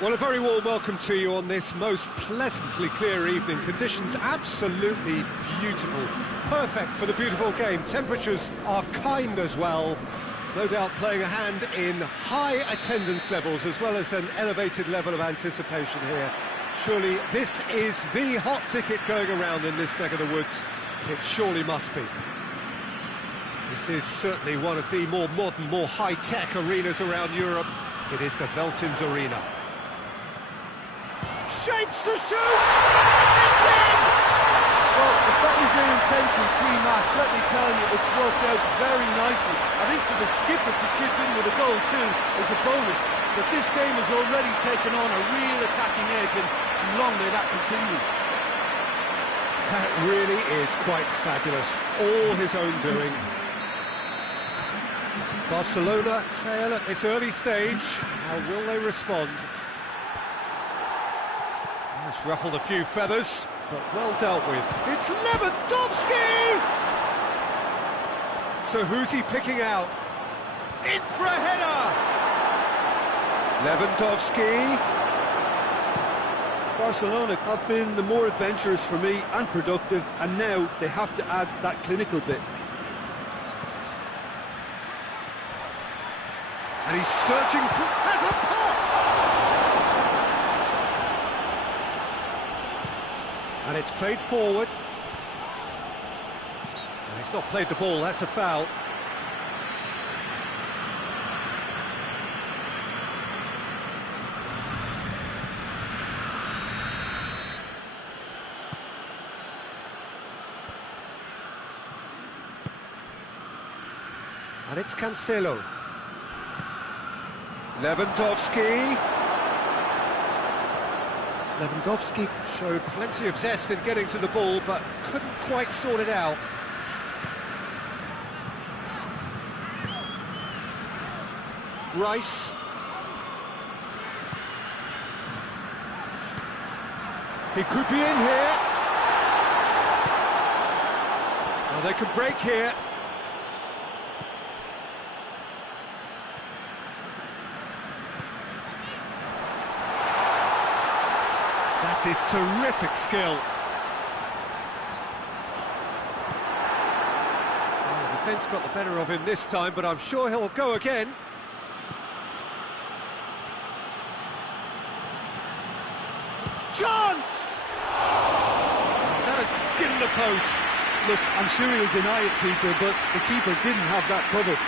Well, a very warm welcome to you on this most pleasantly clear evening. Conditions absolutely beautiful. Perfect for the beautiful game. Temperatures are kind as well. No doubt playing a hand in high attendance levels as well as an elevated level of anticipation here. Surely this is the hot ticket going around in this neck of the woods. It surely must be. This is certainly one of the more modern, more high-tech arenas around Europe. It is the Veltins Arena. Shapes to shoot! It's in! Well, if that was their intention pre-match, let me tell you, it's worked out very nicely. I think for the skipper to chip in with a goal too is a bonus, but this game has already taken on a real attacking edge, and long may that continue. That really is quite fabulous. All his own doing. Barcelona trail at this early stage. How will they respond? It's ruffled a few feathers, but well dealt with. It's Lewandowski! So who's he picking out? In for a header! Lewandowski. Barcelona have been the more adventurous for me and productive, and now they have to add that clinical bit. And he's searching for... has a pop! And it's played forward. And he's not played the ball, that's a foul. And it's Cancelo. Lewandowski. Lewandowski showed plenty of zest in getting to the ball, but couldn't quite sort it out. Rice. He could be in here. Well, they can break here. That is terrific skill. Well, the defence got the better of him this time, but I'm sure he'll go again. Chance! That has skinned the post. Look, I'm sure he'll deny it, Peter, but the keeper didn't have that covered.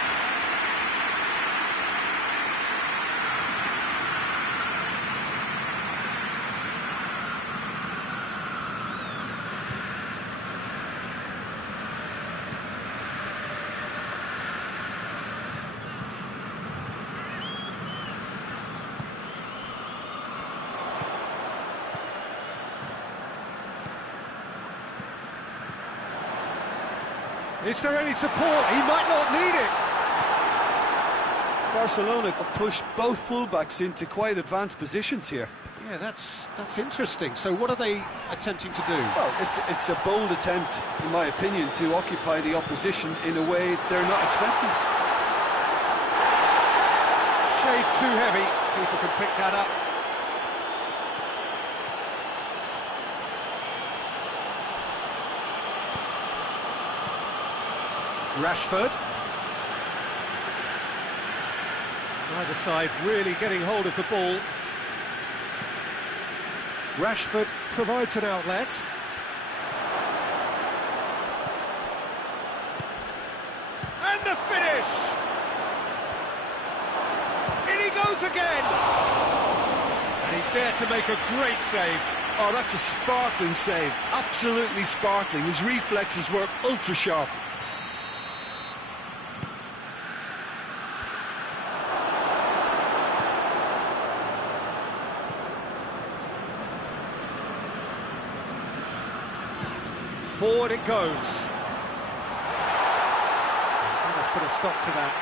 Is there any support? He might not need it. Barcelona have pushed both fullbacks into quite advanced positions here. Yeah, that's interesting. So what are they attempting to do? Well, it's a bold attempt, in my opinion, to occupy the opposition in a way they're not expecting. Shade too heavy. People can pick that up. Rashford. Either side really getting hold of the ball. Rashford provides an outlet. And the finish! In he goes again! And he's there to make a great save. Oh, that's a sparkling save. Absolutely sparkling. His reflexes were ultra sharp. Forward it goes. Let's put a stop to that.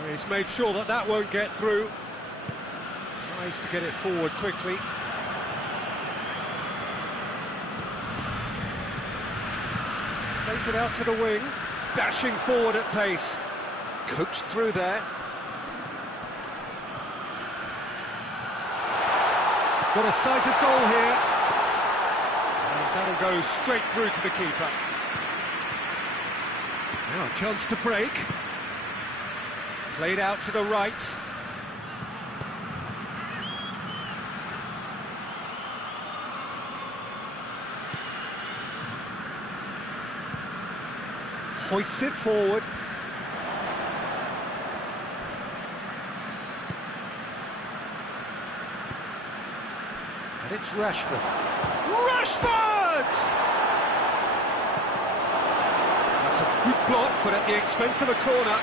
Well, he's made sure that that won't get through. Tries to get it forward quickly. Plays it out to the wing, dashing forward at pace. Coached through there. Got a sight of goal here. And that'll go straight through to the keeper. Now a chance to break. Played out to the right. Hoists it forward. And it's Rashford. Rashford! That's a good block, but at the expense of a corner.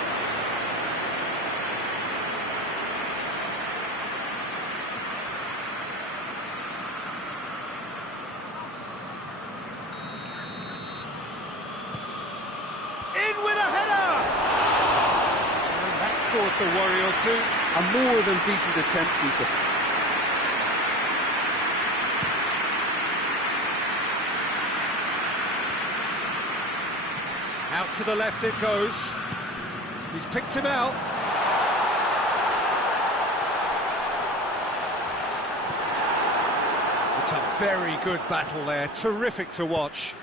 In with a header! And that's caused a worry or two. A more than decent attempt, Peter. Out to the left it goes. He's picked him out. It's a very good battle there. Terrific to watch.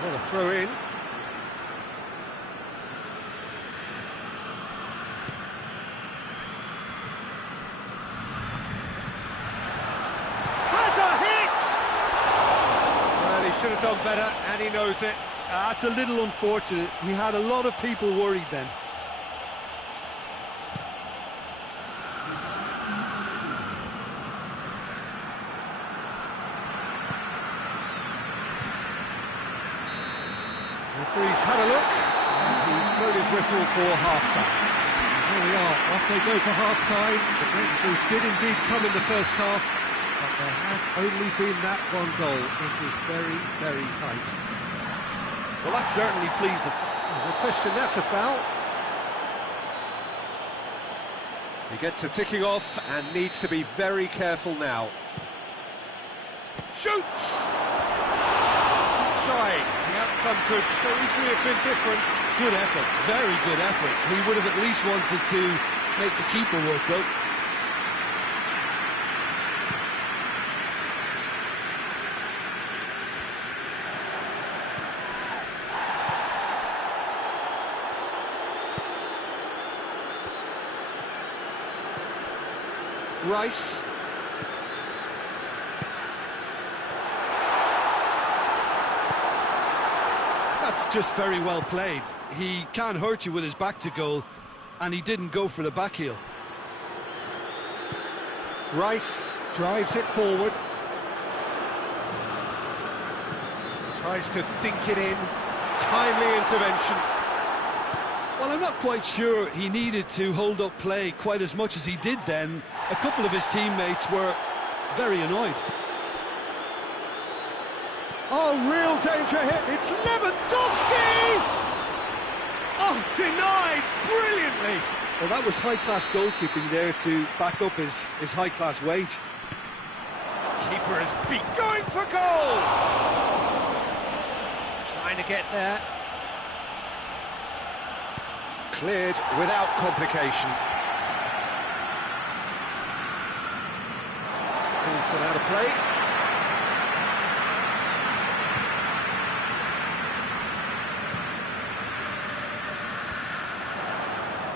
What a throw in. Should have done better, and he knows it. That's a little unfortunate. He had a lot of people worried then. Referee's had a look, and he's blown his whistle for half-time. There we are, off they go for half-time. The breakthrough did indeed come in the first half. But there has only been that one goal. It is very, very tight. Well, that certainly pleased the... No question, that's a foul. He gets a ticking off and needs to be very careful now. Shoots! Gioi. The outcome could so easily have been different. Good effort, very good effort. He would have at least wanted to make the keeper work, though. Rice. That's just very well played. He can't hurt you with his back to goal, and he didn't go for the back heel. Rice drives it forward. Tries to dink it in. Timely intervention. Well, I'm not quite sure he needed to hold up play quite as much as he did then. A couple of his teammates were very annoyed. Oh, real danger here. It's Lewandowski! Oh, denied brilliantly. Well, that was high-class goalkeeping there to back up his high-class wage. Keeper has been going for goal! Trying to get there. Cleared without complication. Ball's gone out of play.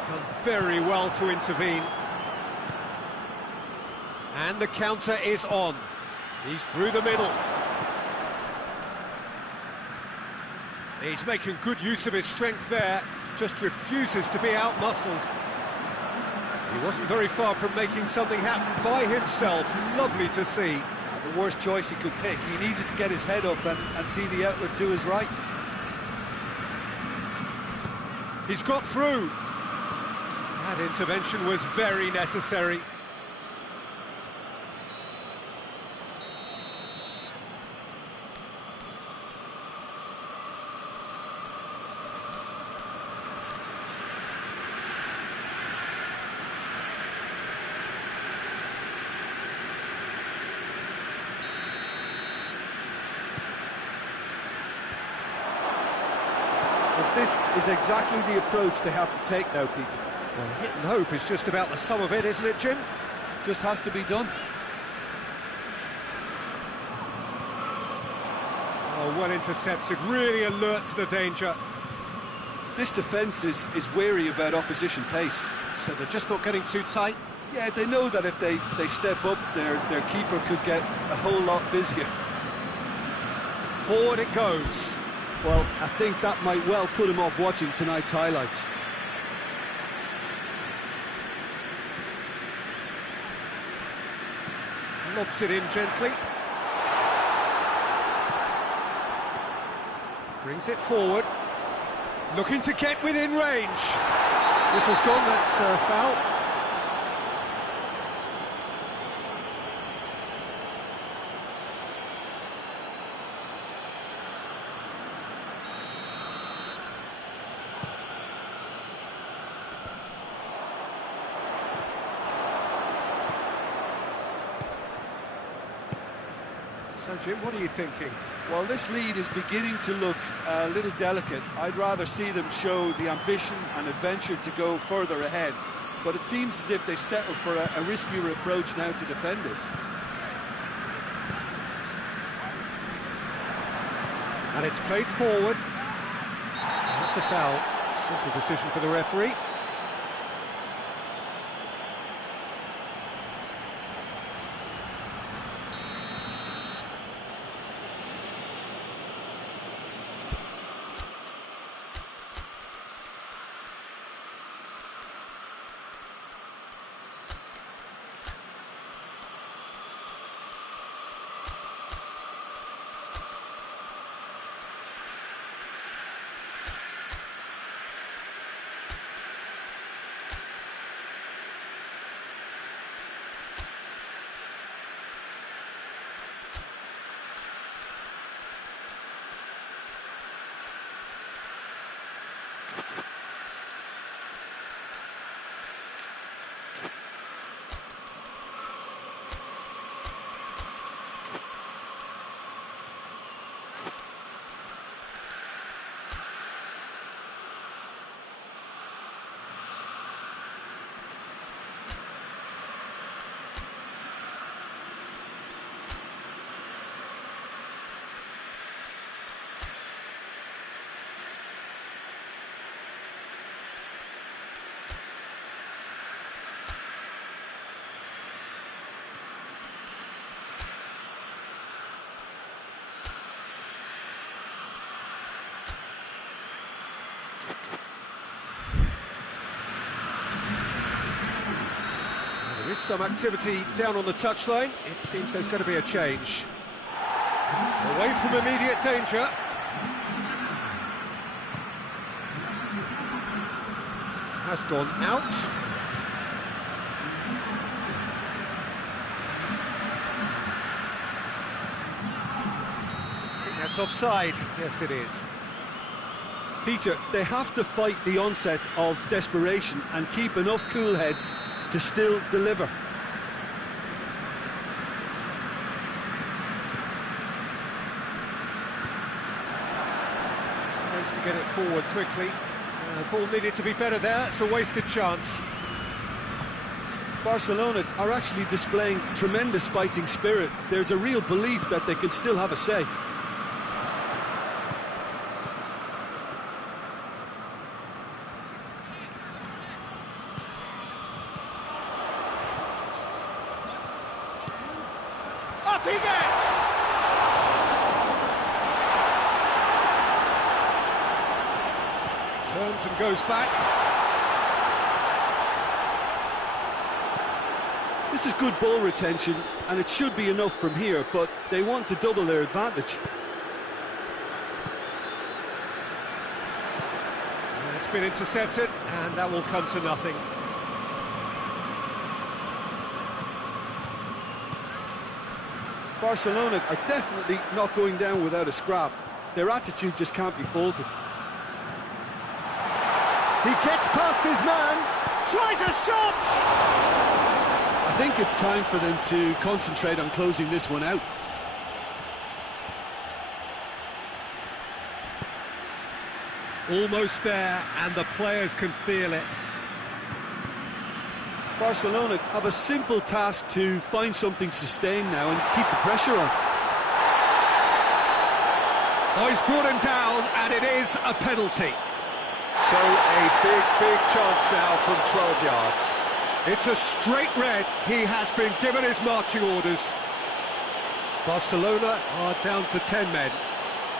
Done very well to intervene. And the counter is on. He's through the middle. He's making good use of his strength there. Just refuses to be out-muscled. He wasn't very far from making something happen by himself. Lovely to see. The worst choice he could pick. He needed to get his head up and see the outlet to his right. He's got through. That intervention was very necessary. But this is exactly the approach they have to take now, Peter. Well, hit and hope is just about the sum of it, isn't it, Jim? Just has to be done. Oh, well intercepted, really alert to the danger. This defence is wary about opposition pace. So they're just not getting too tight? Yeah, they know that if they step up, their keeper could get a whole lot busier. Forward it goes. Well, I think that might well put him off watching tonight's highlights. Lobs it in gently. Brings it forward. Looking to get within range. Whistle's gone, that's foul. So, Jim, what are you thinking? Well, this lead is beginning to look a little delicate. I'd rather see them show the ambition and adventure to go further ahead. But it seems as if they settle for a riskier approach now to defend this. And it's played forward. That's a foul. Simple decision for the referee. There is some activity down on the touchline. It seems there's going to be a change. Away from immediate danger. Has gone out. I think that's offside. Yes, it is. Peter, they have to fight the onset of desperation and keep enough cool heads to still deliver. Tries to get it forward quickly. Ball needed to be better there. It's a wasted chance. Barcelona are actually displaying tremendous fighting spirit. There's a real belief that they can still have a say. Up he gets! Turns and goes back. This is good ball retention, and it should be enough from here, but they want to double their advantage. It's been intercepted, and that will come to nothing. Barcelona are definitely not going down without a scrap. Their attitude just can't be faulted. He gets past his man, tries a shot! I think it's time for them to concentrate on closing this one out. Almost there, and the players can feel it. Barcelona have a simple task to find something sustained now and keep the pressure on. Oh, he's brought him down, and it is a penalty. So a big chance now from 12 yards. It's a straight red. He has been given his marching orders. Barcelona are down to 10 men.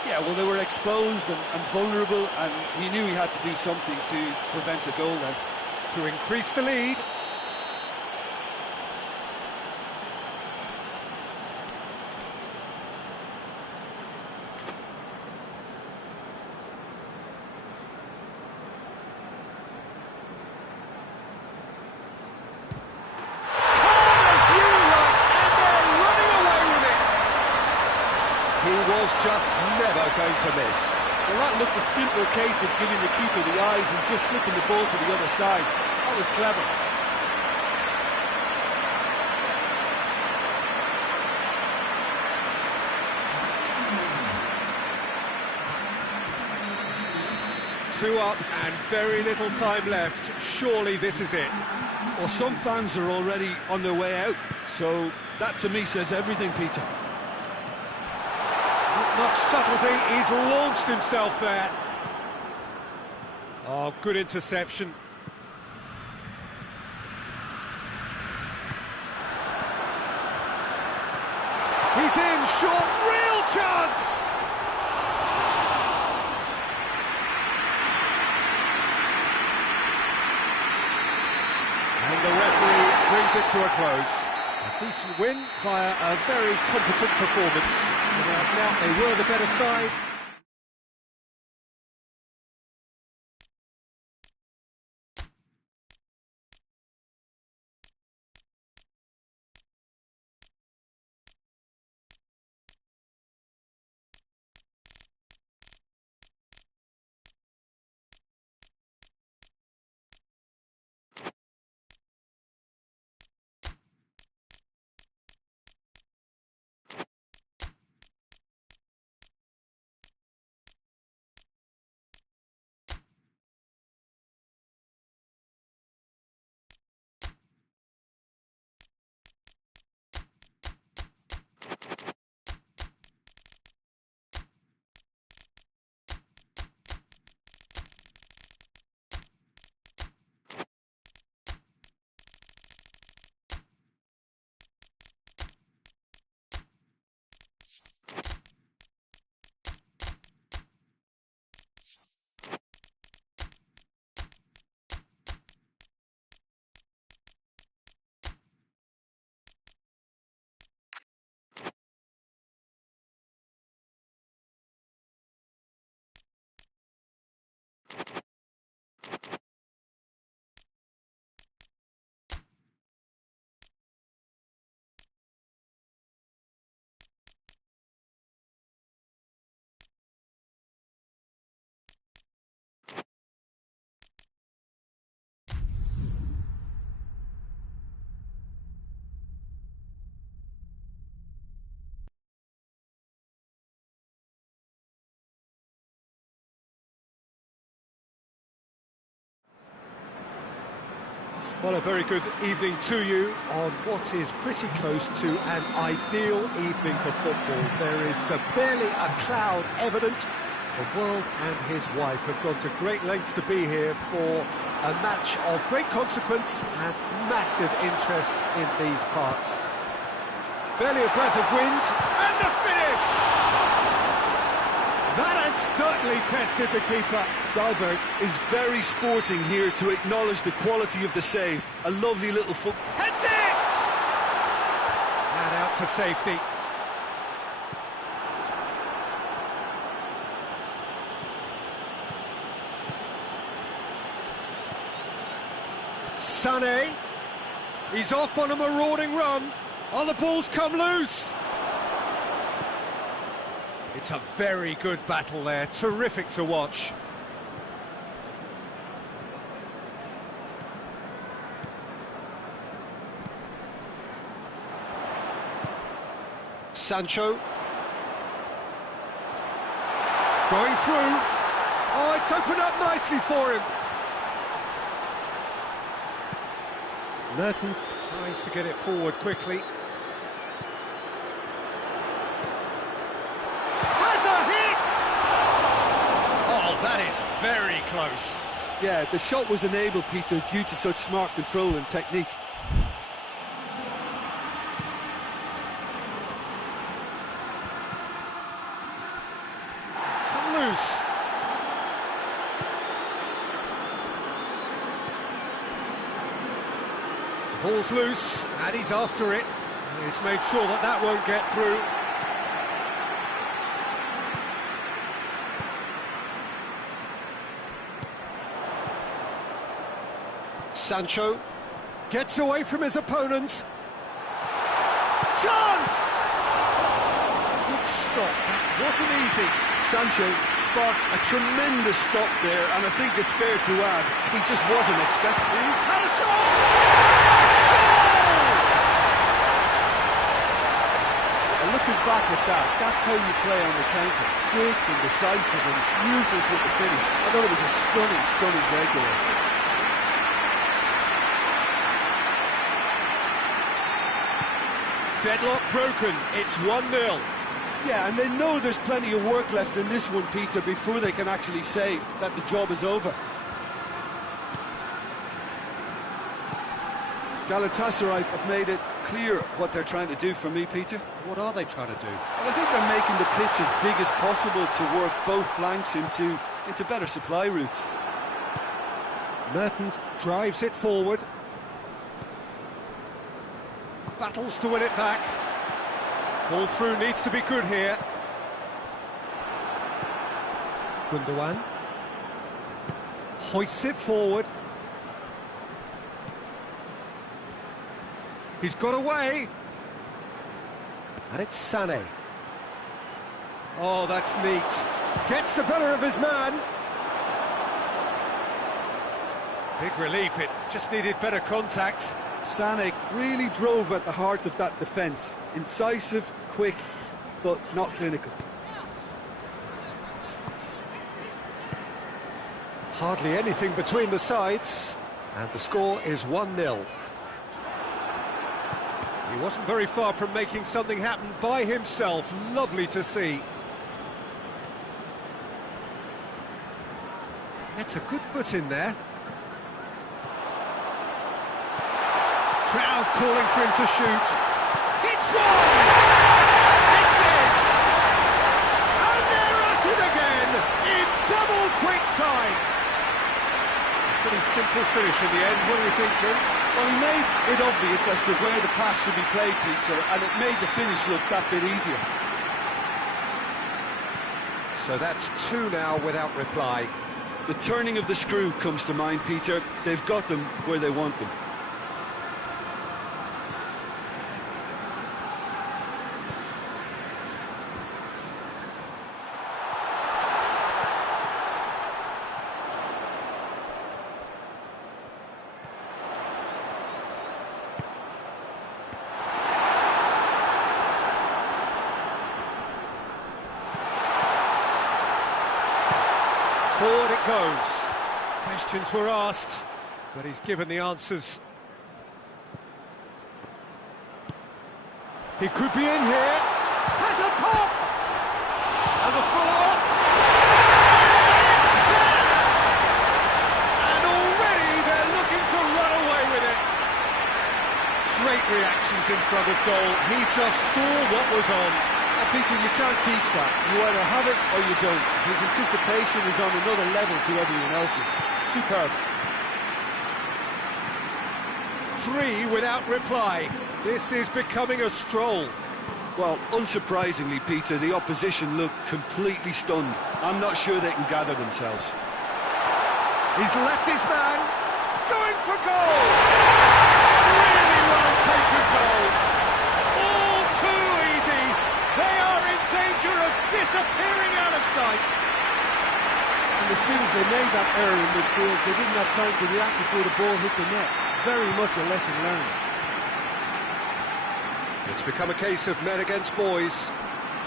Yeah, well, they were exposed and vulnerable, and he knew he had to do something to prevent a goal then. To increase the lead. Just never going to miss. Well, that looked a simple case of giving the keeper the eyes and just slipping the ball to the other side. That was clever. Two up and very little time left. Surely this is it. Well, some fans are already on their way out, so that to me says everything, Peter. Much subtlety, he's launched himself there. Oh, good interception. He's in, short, real chance! And the referee brings it to a close. A decent win via a very competent performance. Without doubt, they were the better side. Well, a very good evening to you on what is pretty close to an ideal evening for football. There is barely a cloud evident. The world and his wife have gone to great lengths to be here for a match of great consequence and massive interest in these parts. Barely a breath of wind, and the finish! That has certainly tested the keeper. Dalbert is very sporting here to acknowledge the quality of the save. A lovely little foot. Heads it! And out to safety. Sané. He's off on a marauding run. Oh, the ball's come loose. It's a very good battle there, terrific to watch. Sancho. Going through. Oh, it's It's opened up nicely for him. Mertens tries to get it forward quickly. Has a hit! Oh, that is very close. Yeah, the shot was enabled, Peter, due to such smart control and technique. It's come loose. The ball's loose, and he's after it. He's made sure that that won't get through. Sancho gets away from his opponents. Chance! Good stop, that wasn't easy. Sancho sparked a tremendous stop there, and I think it's fair to add, he just wasn't expecting it. He's had a shot! And looking back at that, that's how you play on the counter. Quick and decisive and ruthless with the finish. I thought it was a stunning, stunning breakaway. Deadlock broken, it's 1-0. Yeah, and they know there's plenty of work left in this one, Peter, before they can actually say that the job is over. Galatasaray have made it clear what they're trying to do for me, Peter. What are they trying to do? Well, I think they're making the pitch as big as possible to work both flanks into better supply routes. Mertens drives it forward. Battles to win it back. Ball through needs to be good here. Doan hoists it forward. He's got away. And it's Sané. Oh, that's neat. Gets the better of his man. Big relief, it just needed better contact. Sané really drove at the heart of that defence. Incisive, quick, but not clinical. Hardly anything between the sides, and the score is 1-0. He wasn't very far from making something happen by himself. Lovely to see. Gets a good foot in there. Crowd calling for him to shoot. It's one! It's in! And they're at it again in double quick time. Pretty simple finish in the end. What do you think, Jim? Well, he made it obvious as to where the pass should be played, Peter, and it made the finish look that bit easier. So that's 2 now without reply. The turning of the screw comes to mind, Peter. They've got them where they want them. Forward it goes. Questions were asked, but he's given the answers. He could be in here. Has a pop! And the follow-up. It's there! And already they're looking to run away with it. Great reactions in front of goal. He just saw what was on. Peter, you can't teach that. You either have it or you don't. His anticipation is on another level to everyone else's. Superb. 3 without reply. This is becoming a stroll. Well, unsurprisingly, Peter, the opposition look completely stunned. I'm not sure they can gather themselves. He's left his man. Going for goal. Really well taken goal. All too easy. They are in danger of disappearing out of sight. And as soon as they made that error in midfield, they didn't have time to react before the ball hit the net. Very much a lesson learned. It's become a case of men against boys.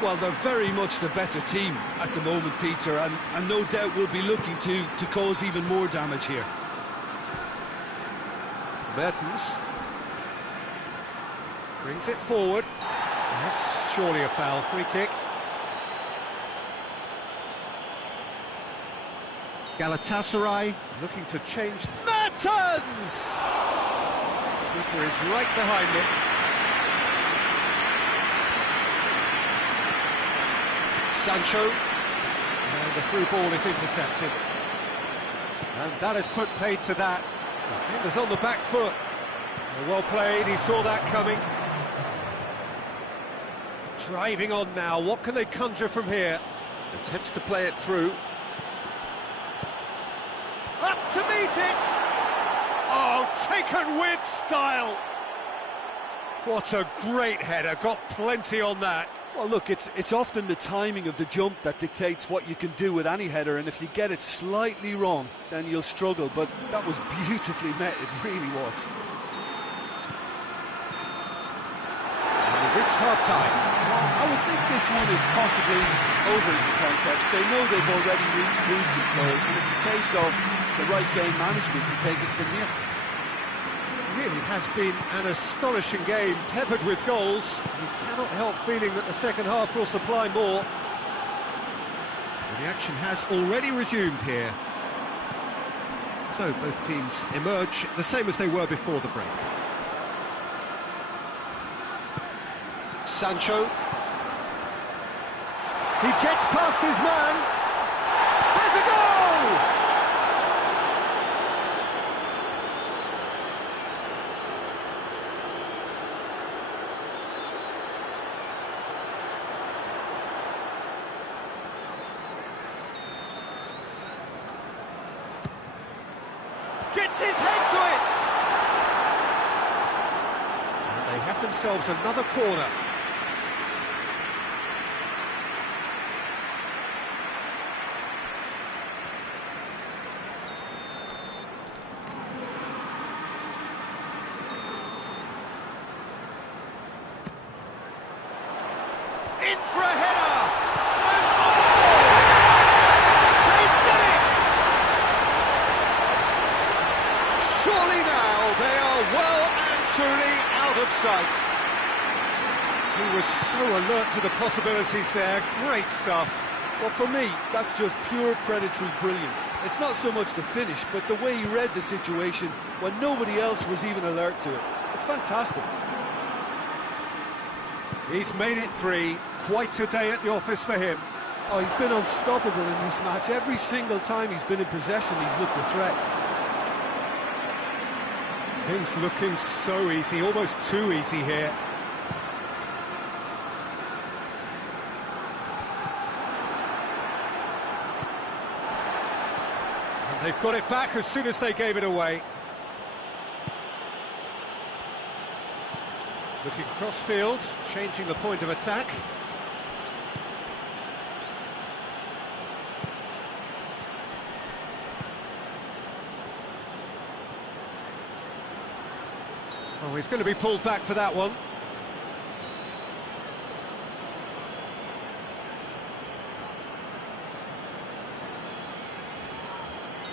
Well, they're very much the better team at the moment, Peter, and no doubt will be looking to cause even more damage here. Mertens brings it forward. That's surely a foul. Free kick. Galatasaray looking to change. Mertens! Keeper is right behind it. Sancho. And the through ball is intercepted. And that has put paid to that. Defender's on the back foot. Well played, he saw that coming. Driving on now, what can they conjure from here? Attempts to play it through. Up to meet it! Oh, taken with style! What a great header, got plenty on that. Well, look, it's often the timing of the jump that dictates what you can do with any header, and if you get it slightly wrong, then you'll struggle, but that was beautifully met, it really was. And we've reached half-time. Well, I would think this one is possibly over as a contest. They know they've already reached cruise control, and it's a case of the right game management to take it from here. It really has been an astonishing game, peppered with goals. You cannot help feeling that the second half will supply more. But the action has already resumed here. So both teams emerge the same as they were before the break. Sancho. He gets past his man. There's a goal! Gets his head to it! And they have themselves another corner. In for a header! And they've done it! Surely now they are well and truly out of sight. He was so alert to the possibilities there. Great stuff. Well, for me, that's just pure predatory brilliance. It's not so much the finish, but the way he read the situation when nobody else was even alert to it. It's fantastic. He's made it 3. Quite a day at the office for him. Oh, he's been unstoppable in this match. Every single time he's been in possession, he's looked a threat. Things looking so easy, almost too easy here. And they've got it back as soon as they gave it away. Looking cross-field, changing the point of attack. Oh, he's going to be pulled back for that one.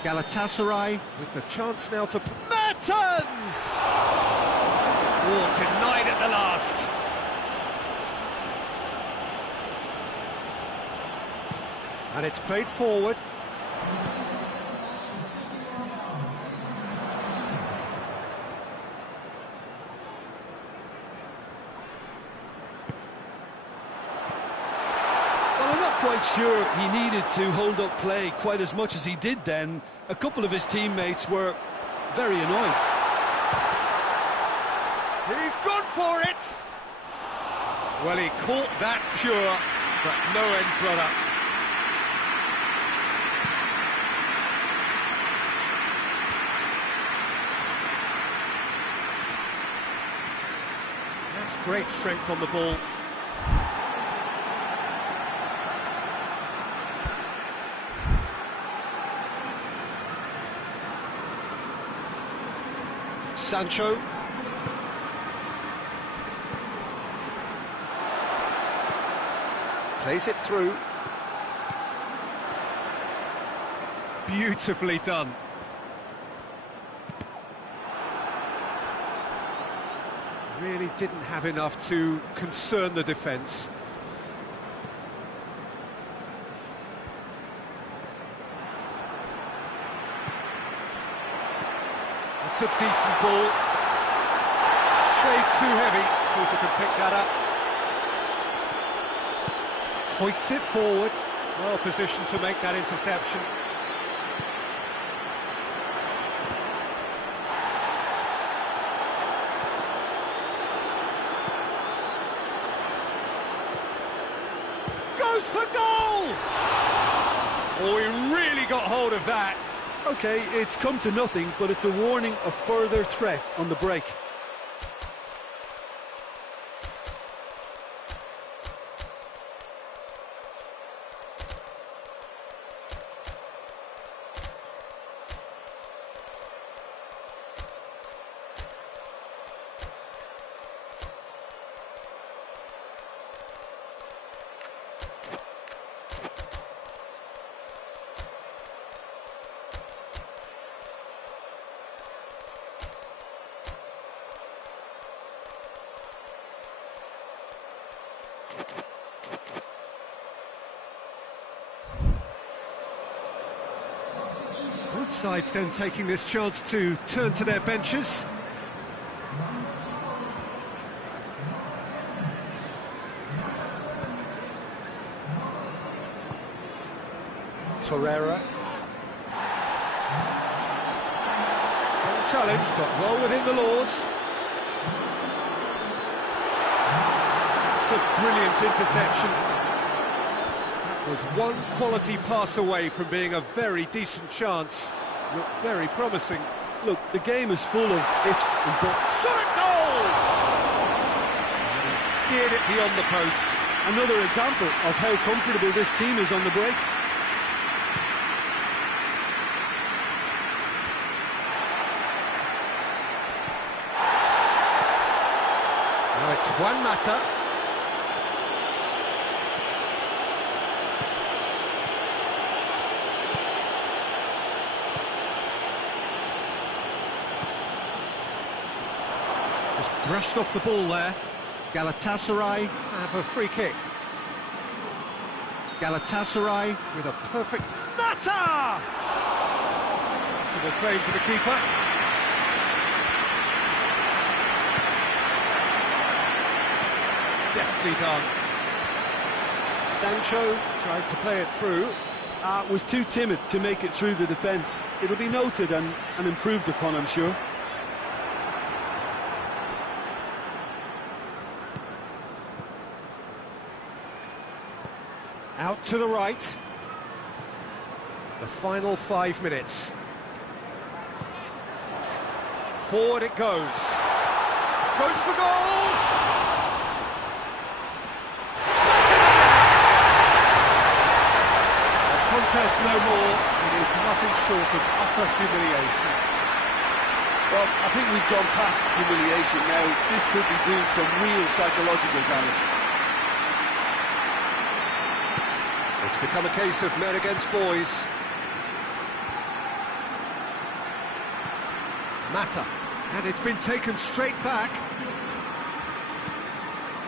Galatasaray with the chance now to... Mertens! Oh, denied at the last. And it's played forward. Well, I'm not quite sure he needed to hold up play quite as much as he did then. A couple of his teammates were very annoyed. He's gone for it! Well, he caught that pure, but no end product. That's great strength on the ball. Sancho. Plays it through. Beautifully done. Really didn't have enough to concern the defence. It's a decent ball. Shade too heavy. Keeper can pick that up. Hoists it forward. Well positioned to make that interception. Goes for goal! Oh, he really got hold of that. OK, it's come to nothing, but it's a warning of further threat on the break. Both sides then taking this chance to turn to their benches. Torreira. Strong challenge, but well within the laws. It's a brilliant interception. That was one quality pass away from being a very decent chance. Looked very promising. Look, the game is full of ifs and buts. Shot at goal! And he steered it beyond the post. Another example of how comfortable this team is on the break. Now it's Juan Mata. Just brushed off the ball there. Galatasaray have a free kick. Galatasaray with a perfect... Mata! Comfortable claim for the keeper. Deftly done. Sancho tried to play it through. Was too timid to make it through the defence. It'll be noted and improved upon, I'm sure. Out to the right. The final 5 minutes. Forward it goes. Goes for goal! Contest no more. It is nothing short of utter humiliation. Well, I think we've gone past humiliation now. This could be doing some real psychological damage. It's become a case of men against boys. Mata, and it's been taken straight back.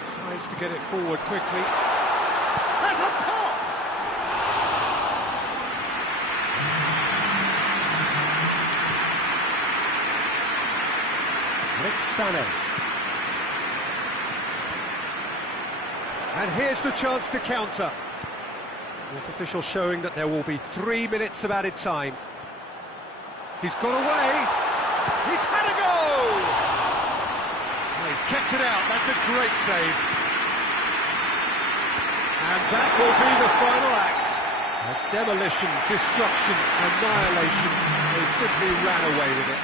Tries to get it forward quickly. There's a pop! It's Sané. And here's the chance to counter. Fourth official showing that there will be 3 minutes of added time. He's got away. He's had a go! He's kept it out. That's a great save. And that will be the final act. Demolition, destruction, annihilation. They simply ran away with it.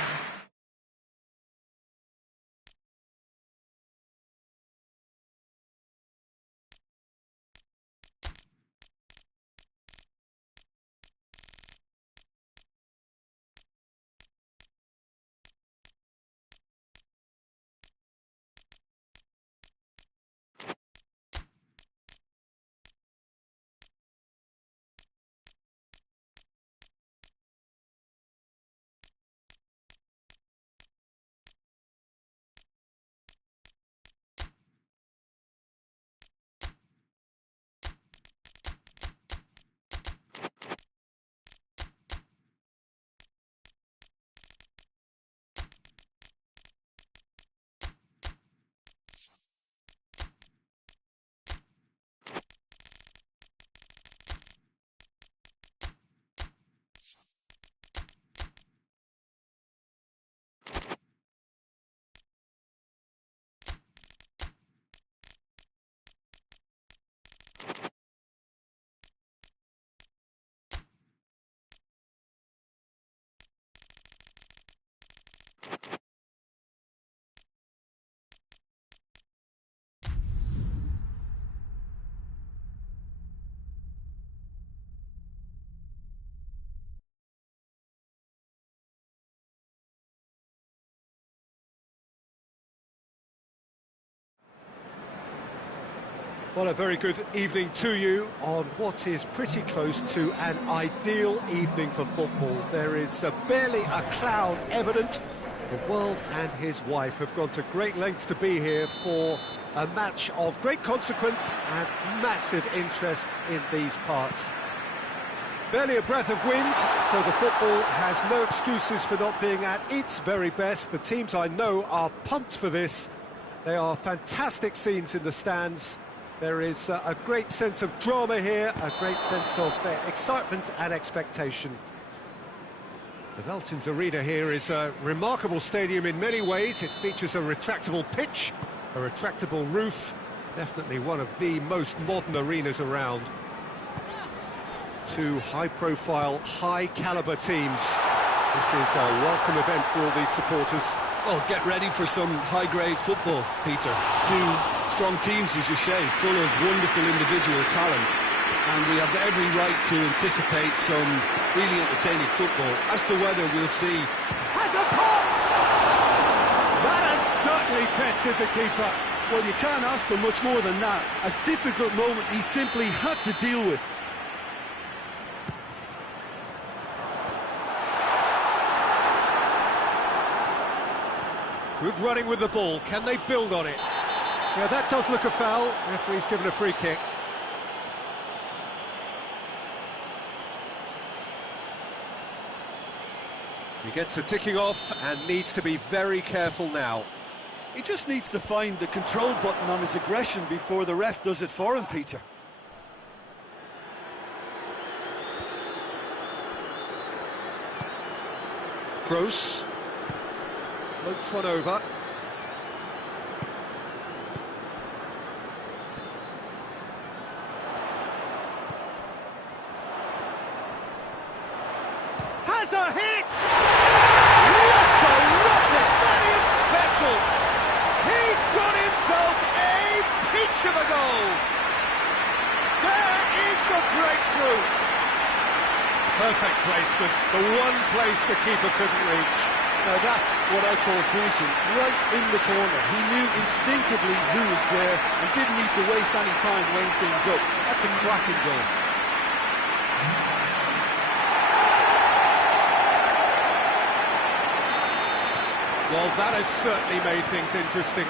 Well, a very good evening to you on what is pretty close to an ideal evening for football. There is barely a cloud evident. The world and his wife have gone to great lengths to be here for a match of great consequence and massive interest in these parts. Barely a breath of wind, so the football has no excuses for not being at its very best. The teams I know are pumped for this. They are fantastic scenes in the stands. There is a great sense of drama here, a great sense of excitement and expectation. The Veltins Arena here is a remarkable stadium in many ways. It features a retractable pitch, a retractable roof, definitely one of the most modern arenas around. Two high-profile, high-caliber teams. This is a welcome event for all these supporters. Oh, get ready for some high-grade football, Peter. Two strong teams, as you say, full of wonderful individual talent. And we have every right to anticipate some really entertaining football. As to whether we'll see... Has a pop! That has certainly tested the keeper. Well, you can't ask for much more than that. A difficult moment he simply had to deal with. Good running with the ball. Can they build on it? Yeah, that does look a foul. Referee's given a free kick. He gets the ticking off and needs to be very careful now. He just needs to find the control button on his aggression before the ref does it for him, Peter. Gross. Floats one over. Has a hit! What a rocket! That is special! He's got himself a peach of a goal! There is the breakthrough! Perfect placement, the one place the keeper couldn't reach. Now that's what I call finishing, right in the corner. He knew instinctively who was where and didn't need to waste any time weighing things up. That's a cracking goal. Well, that has certainly made things interesting.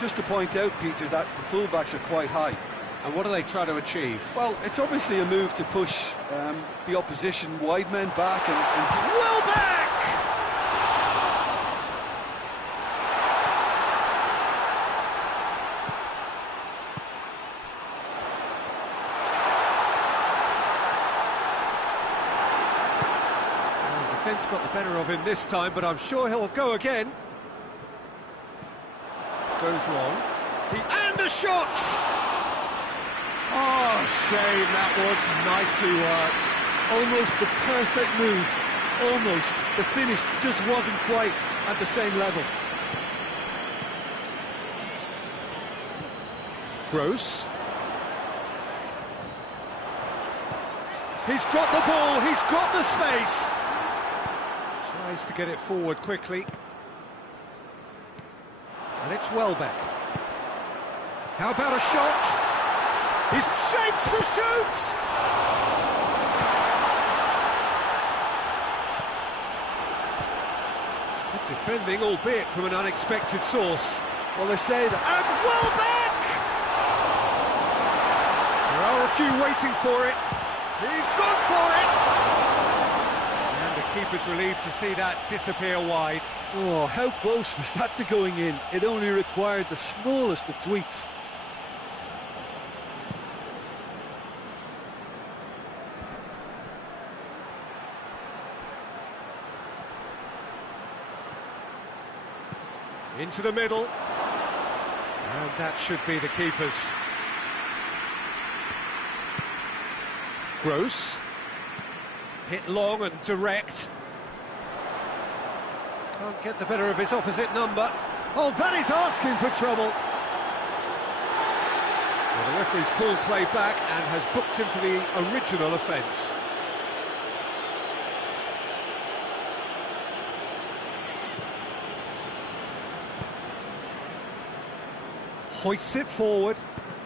Just to point out, Peter, that the fullbacks are quite high. And what are they trying to achieve? Well, it's obviously a move to push the opposition wide men back and well back! Well, the defence got the better of him this time, but I'm sure he'll go again. Goes long. And a shot! Oh, shame, that was nicely worked. Almost the perfect move. Almost. The finish just wasn't quite at the same level. Gross. He's got the ball, he's got the space. Tries to get it forward quickly. And it's Welbeck. How about a shot? He's shapes to shoot! Good defending, albeit from an unexpected source. Well, they say that. And Welbeck! There are a few waiting for it. He's gone for it! And the keeper's relieved to see that disappear wide. Oh, how close was that to going in? It only required the smallest of tweaks. Into the middle, and that should be the keeper's. Gross, hit long and direct. Can't get the better of his opposite number. Oh, that is asking for trouble. Well, the referee's pulled play back and has booked him for the original offence. Hoists it forward.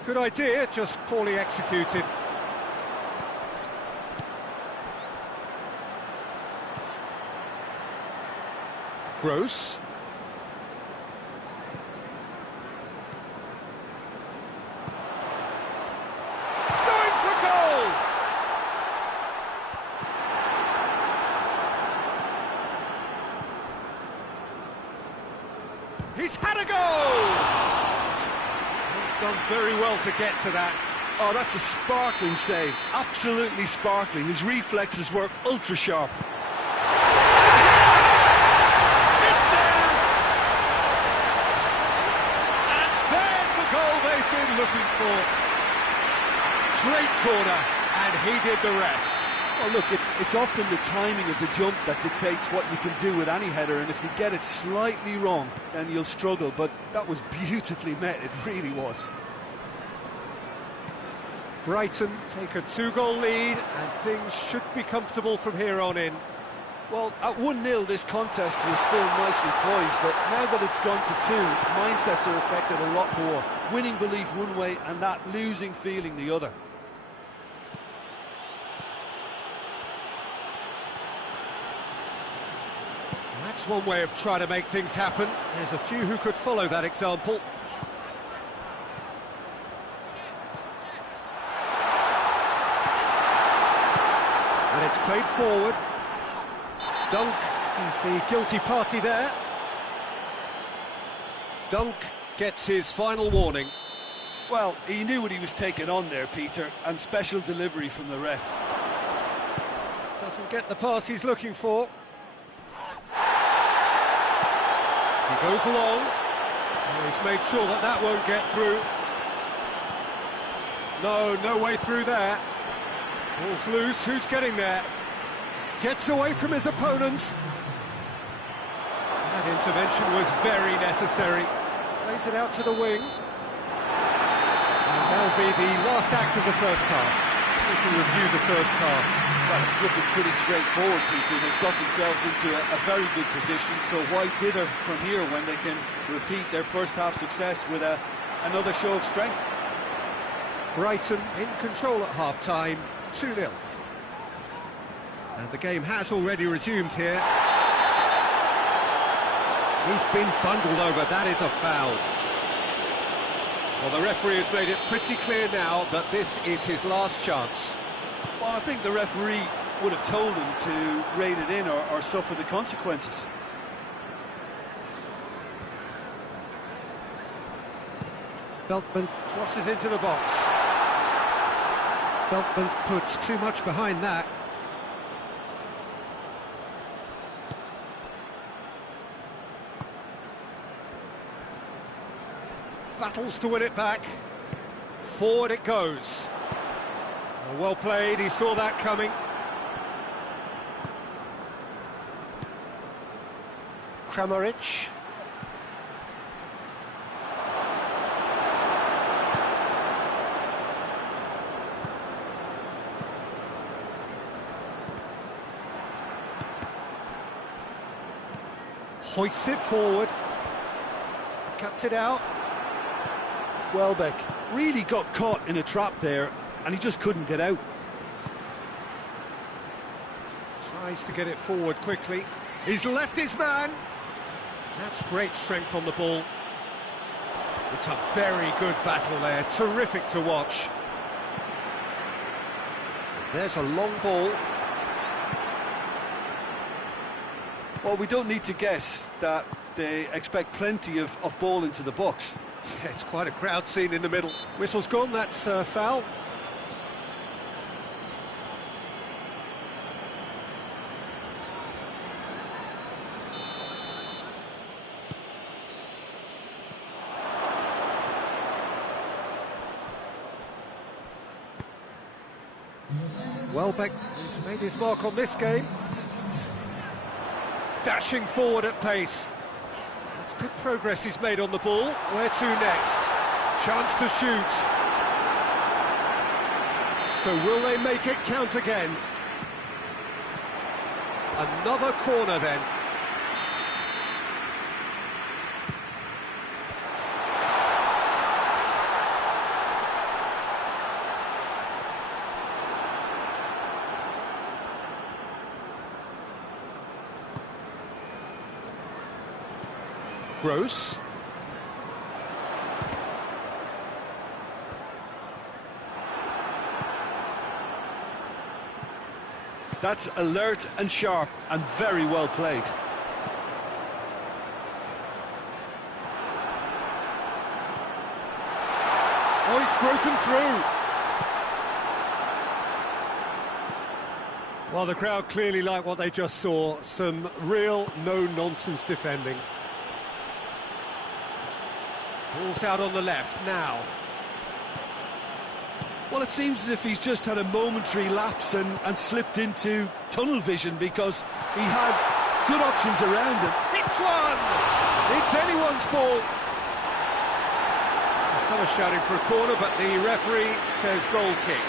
Good idea, just poorly executed. Gross. Going for goal! He's had a goal! He's done very well to get to that. Oh, that's a sparkling save. Absolutely sparkling. His reflexes were ultra sharp. Looking for great corner, and he did the rest. Well, look, it's often the timing of the jump that dictates what you can do with any header, and if you get it slightly wrong, then you'll struggle. But that was beautifully met, it really was. Brighton take a 2-goal lead, and things should be comfortable from here on in. Well, at 1-0 this contest was still nicely poised, but now that it's gone to 2, mindsets are affected a lot more. Winning belief one way and that losing feeling the other. That's one way of trying to make things happen. There's a few who could follow that example. And it's played forward. Dunk is the guilty party there. Dunk gets his final warning. Well, he knew what he was taking on there, Peter, and special delivery from the ref. Doesn't get the pass he's looking for. He goes long. He's made sure that that won't get through. No way through there. Ball's loose, who's getting there? Gets away from his opponent. That intervention was very necessary. Plays it out to the wing. And that'll be the last act of the first half. We can review the first half. Well, it's looking pretty straightforward, Peter. They've got themselves into a very good position, so why dither from here when they can repeat their first half success with another show of strength? Brighton in control at half-time, 2-0. And the game has already resumed here. He's been bundled over, that is a foul. Well, the referee has made it pretty clear now that this is his last chance. Well, I think the referee would have told him to rein it in or suffer the consequences. Beltman crosses into the box. Beltman puts too much behind that. Battles to win it back. Forward it goes. Well played, he saw that coming. Kramaric. Hoists it forward. Cuts it out. Welbeck really got caught in a trap there, and he just couldn't get out. Tries to get it forward quickly. He's left his man. That's great strength on the ball. It's a very good battle there, terrific to watch. There's a long ball. Well, we don't need to guess that they expect plenty of ball into the box. Yeah, it's quite a crowd scene in the middle. Whistle's gone, that's foul. Welbeck has made his mark on this game. Dashing forward at pace. That's good progress he's made on the ball. Where to next? Chance to shoot. So will they make it count again? Another corner then. Gross. That's alert and sharp and very well played. Oh, he's broken through. Well, the crowd clearly like what they just saw. Some real no-nonsense defending. Ball's out on the left now. Well, it seems as if he's just had a momentary lapse and slipped into tunnel vision because he had good options around him. Hits one! It's anyone's ball. Some are shouting for a corner, but the referee says goal kick.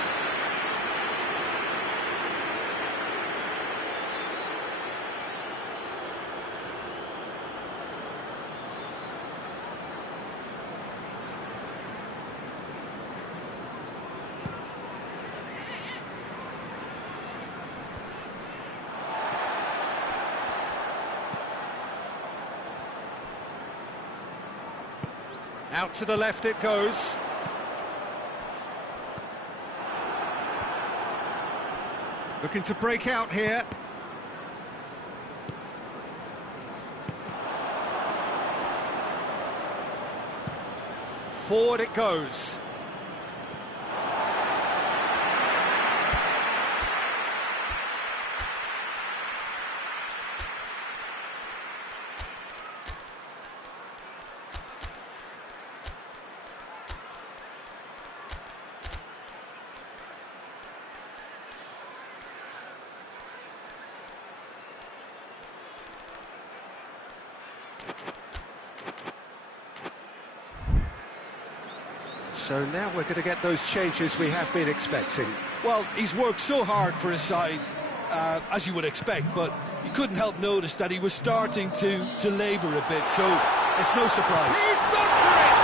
Out to the left it goes. Looking to break out here. Forward it goes. So now we're going to get those changes we have been expecting. Well, he's worked so hard for his side, as you would expect, but you couldn't help notice that he was starting to labour a bit, so it's no surprise. He's gone for it!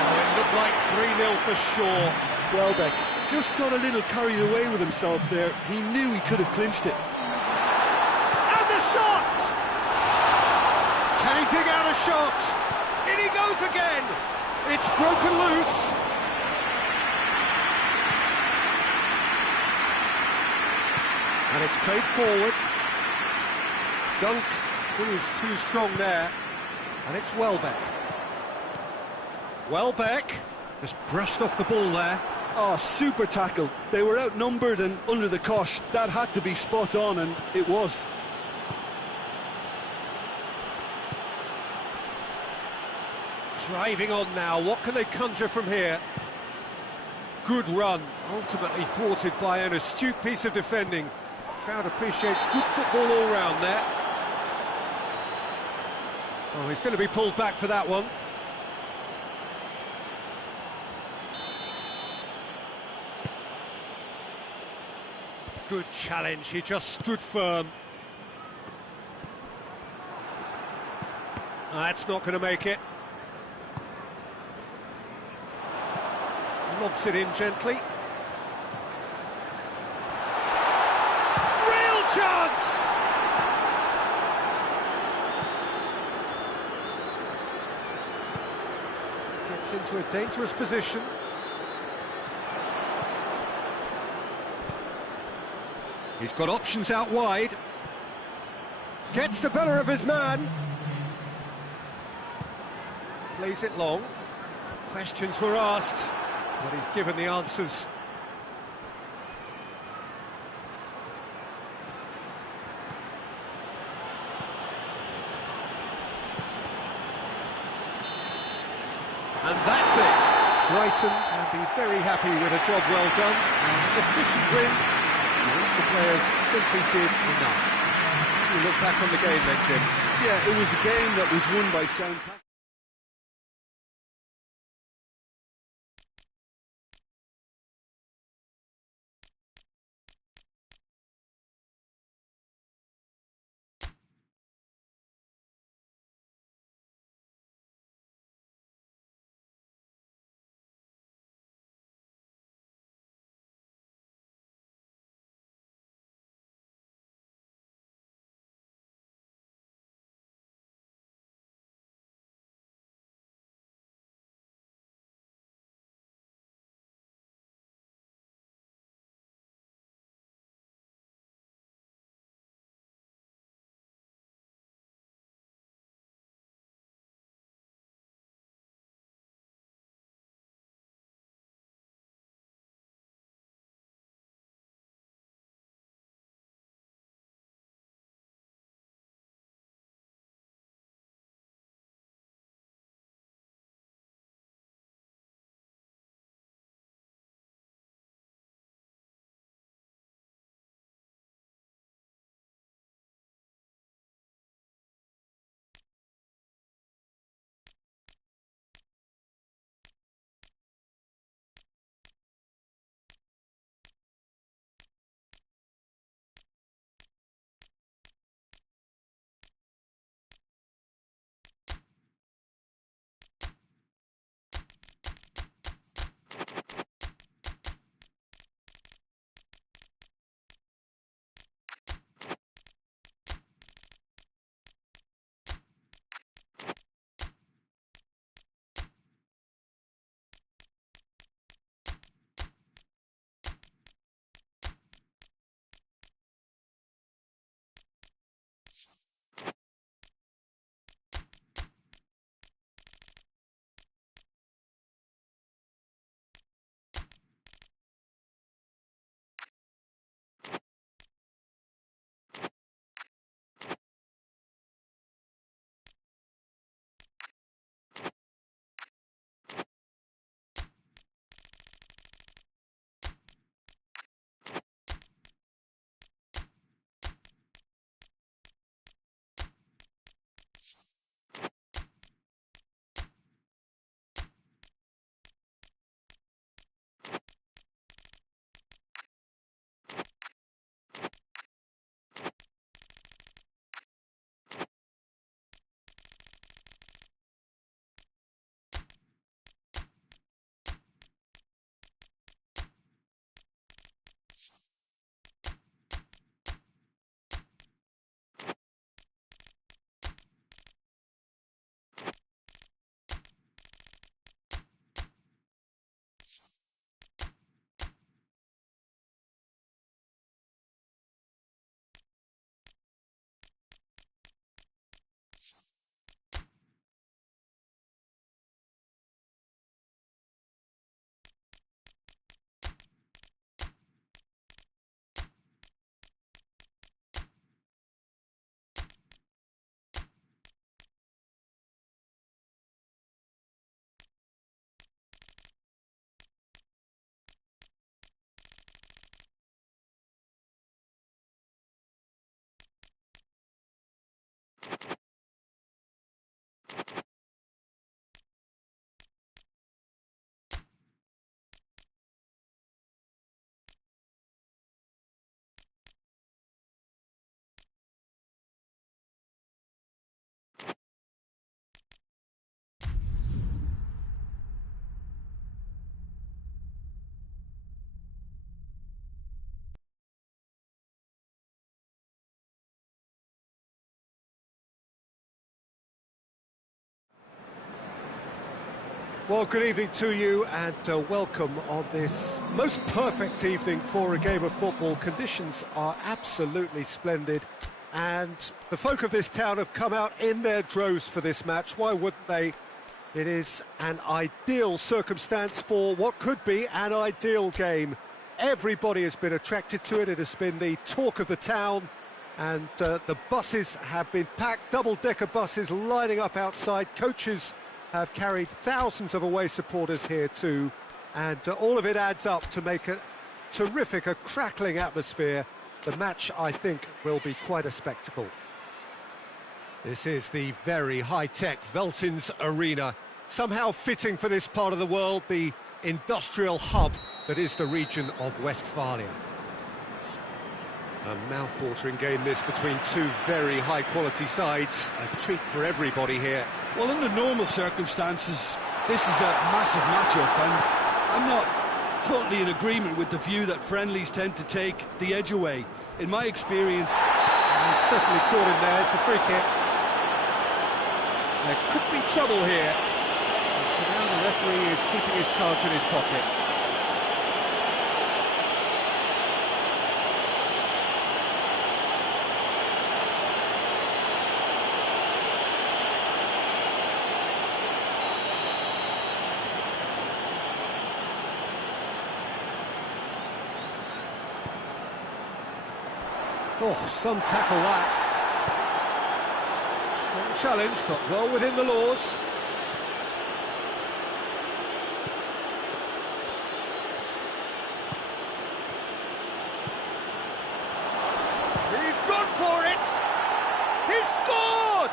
Oh, it looked like 3-0 for sure. Welbeck just got a little carried away with himself there. He knew he could have clinched it. And the shot! Can he dig out a shot? In he goes again! It's broken loose. And it's played forward. Dunk proves too strong there. And it's Welbeck. Welbeck just brushed off the ball there. Oh, super tackle. They were outnumbered and under the cosh. That had to be spot on, and it was. Driving on now, what can they conjure from here? Good run, ultimately thwarted by an astute piece of defending. Crowd appreciates good football all round there. Oh, he's going to be pulled back for that one. Good challenge, he just stood firm. That's not going to make it. Lobs it in gently. Real chance! Gets into a dangerous position. He's got options out wide. Gets the better of his man. Plays it long. Questions were asked, but he's given the answers. And that's it. Brighton can be very happy with a job well done. An efficient win, which the players simply did enough. You look back on the game then, Jim. Yeah, it was a game that was won by sound tactics. Well, good evening to you and welcome on this most perfect evening for a game of football. Conditions are absolutely splendid and the folk of this town have come out in their droves for this match. Why wouldn't they? It is an ideal circumstance for what could be an ideal game. Everybody has been attracted to it. It has been the talk of the town and the buses have been packed, double-decker buses lining up outside. Coaches have carried thousands of away supporters here too, and all of it adds up to make a terrific, a crackling atmosphere. The match, I think, will be quite a spectacle. This is the very high-tech Veltins Arena, somehow fitting for this part of the world, the industrial hub that is the region of Westphalia. A mouth-watering game this between two very high-quality sides, a treat for everybody here. Well, under normal circumstances, this is a massive matchup, and I'm not totally in agreement with the view that friendlies tend to take the edge away. In my experience... He's certainly caught him there, it's a free kick. There could be trouble here. And for now, the referee is keeping his cards in his pocket. Oh, some tackle that. Strong challenge, but well within the laws. He's gone for it! He's scored!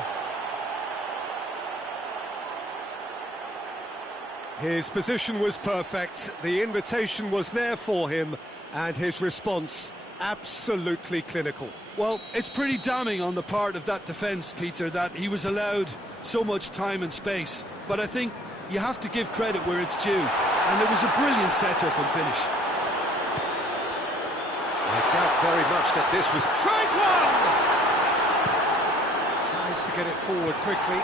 His position was perfect, the invitation was there for him, and his response absolutely clinical. Well, it's pretty damning on the part of that defence, Peter, that he was allowed so much time and space. But I think you have to give credit where it's due, and it was a brilliant setup and finish. I doubt very much that this was... Tries one! Tries to get it forward quickly.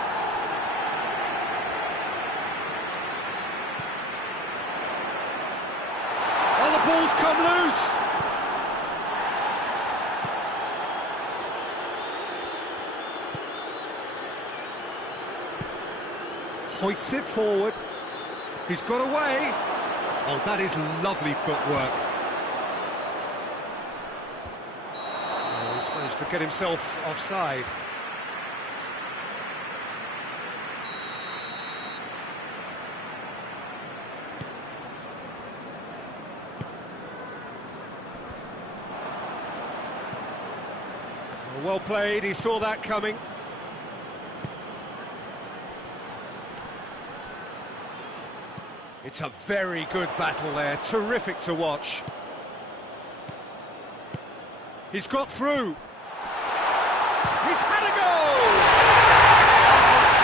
Oh, the ball's come loose! Hoists it forward. He's got away. Oh, that is lovely footwork. Oh, he's managed to get himself offside. Well played, he saw that coming. It's a very good battle there, terrific to watch. He's got through. He's had a go!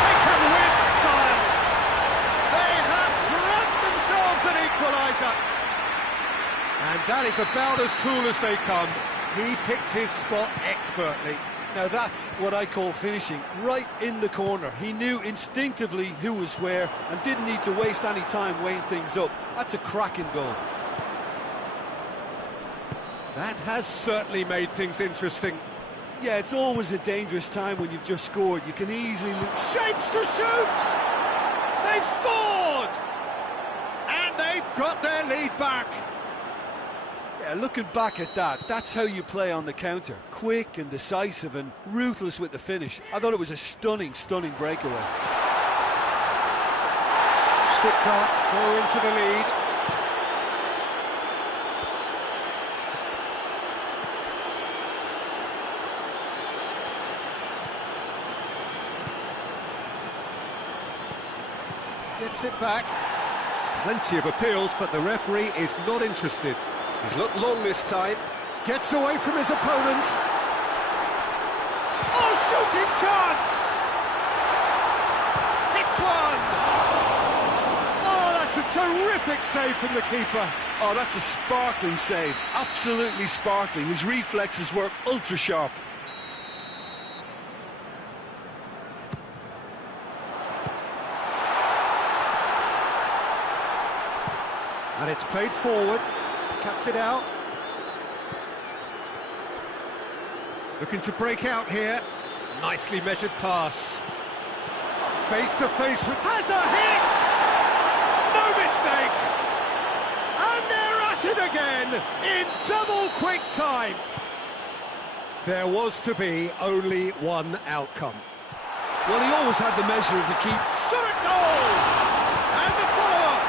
Taken with style. They have grabbed themselves an equaliser. And that is about as cool as they come. He picked his spot expertly. Now that's what I call finishing, right in the corner. He knew instinctively who was where and didn't need to waste any time weighing things up. That's a cracking goal. That has certainly made things interesting. Yeah, it's always a dangerous time when you've just scored. You can easily lose. Shapes to shoot! They've scored! And they've got their lead back. Yeah, looking back at that, that's how you play on the counter. Quick and decisive and ruthless with the finish. I thought it was a stunning, stunning breakaway. Stuttgart go into the lead. Gets it back. Plenty of appeals, but the referee is not interested. He's looked long this time. Gets away from his opponent. Oh, shooting chance! Hits one! Oh, that's a terrific save from the keeper. Oh, that's a sparkling save. Absolutely sparkling. His reflexes were ultra sharp. And it's played forward. Cuts it out. Looking to break out here. Nicely measured pass. Face to face with... Has a hit! No mistake! And they're at it again in double quick time. There was to be only one outcome. Well, he always had the measure of the keep. Shot at goal! And the follow-up!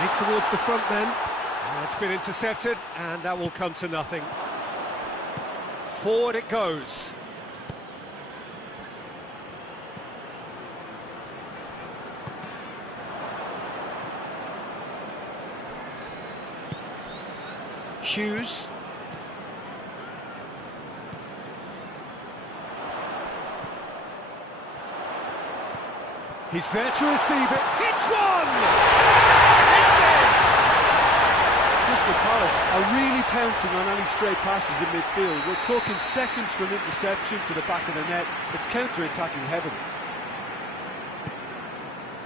Made towards the front then. That's been intercepted, and that will come to nothing. Forward it goes. Hughes. He's there to receive it. Hits one! It's in! Crystal Palace are really pouncing on any stray passes in midfield. We're talking seconds from interception to the back of the net. It's counter-attacking heaven.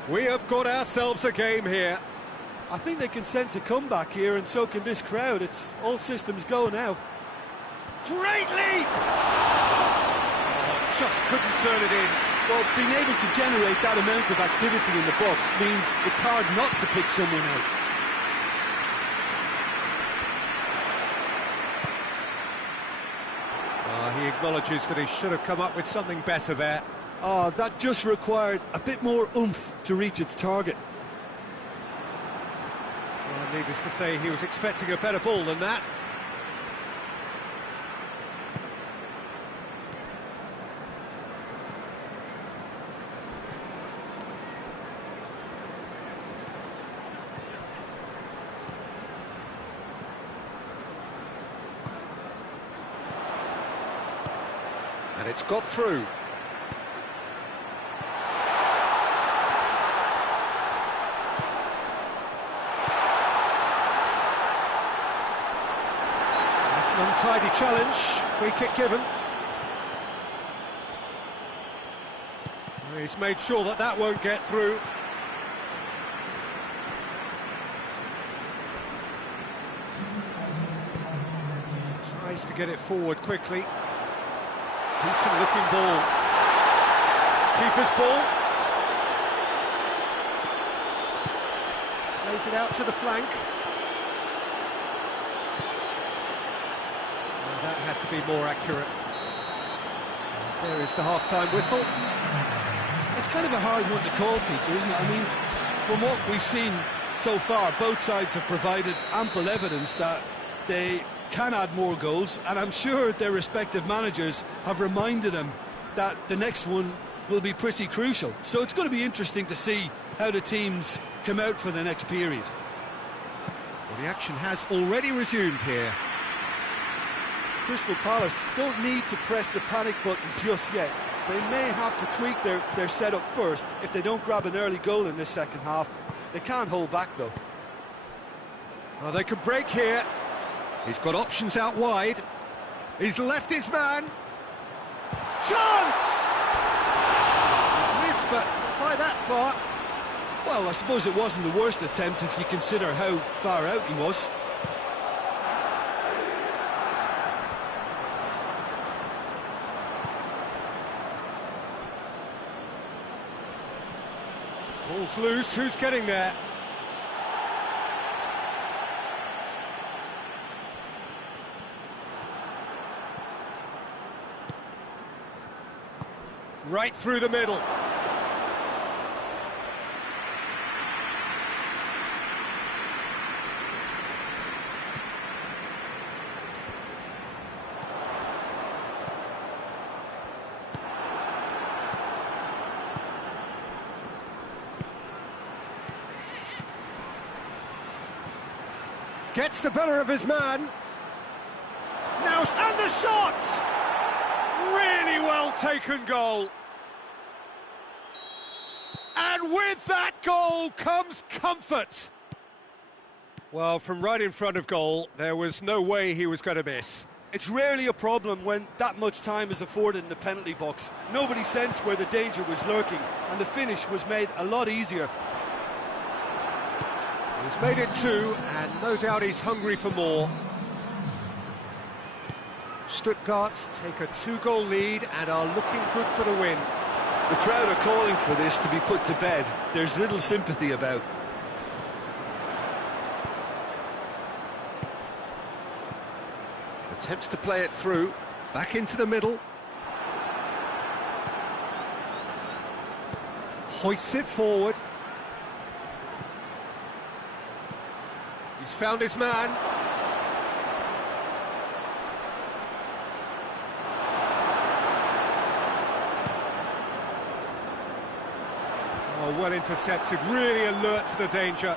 We have got ourselves a game here. I think they can sense a comeback here, and so can this crowd. It's all systems go now. Great leap! Oh, just couldn't turn it in. Well, being able to generate that amount of activity in the box means it's hard not to pick someone out. He acknowledges that he should have come up with something better there. Oh, that just required a bit more oomph to reach its target. Well, needless to say, he was expecting a better ball than that. And it's got through. That's an untidy challenge. Free kick given. He's made sure that that won't get through. Tries to get it forward quickly. Decent looking ball. Keeper's ball. Plays it out to the flank. Well, that had to be more accurate. There is the half-time whistle. It's kind of a hard one to call, Peter, isn't it? I mean, from what we've seen so far, both sides have provided ample evidence that they can add more goals, and I'm sure their respective managers have reminded them that the next one will be pretty crucial. So it's going to be interesting to see how the teams come out for the next period. Well, the action has already resumed here. Crystal Palace don't need to press the panic button just yet. They may have to tweak their setup first. If they don't grab an early goal in this second half, they can't hold back though. Well, they could break here. He's got options out wide. He's left his man. Chance! He's missed, but not by that far. Well, I suppose it wasn't the worst attempt if you consider how far out he was. Ball's loose, who's getting there? Right through the middle. Gets the better of his man. Now, and the shot! Really well taken goal. And with that goal comes comfort. Well, from right in front of goal, there was no way he was going to miss. It's rarely a problem when that much time is afforded in the penalty box. Nobody sensed where the danger was lurking, and the finish was made a lot easier. He's made it 2, and no doubt he's hungry for more. Stuttgart take a 2-goal lead and are looking good for the win. The crowd are calling for this to be put to bed. There's little sympathy about. Attempts to play it through, back into the middle. Hoists it forward. He's found his man. Oh, well intercepted, really alert to the danger.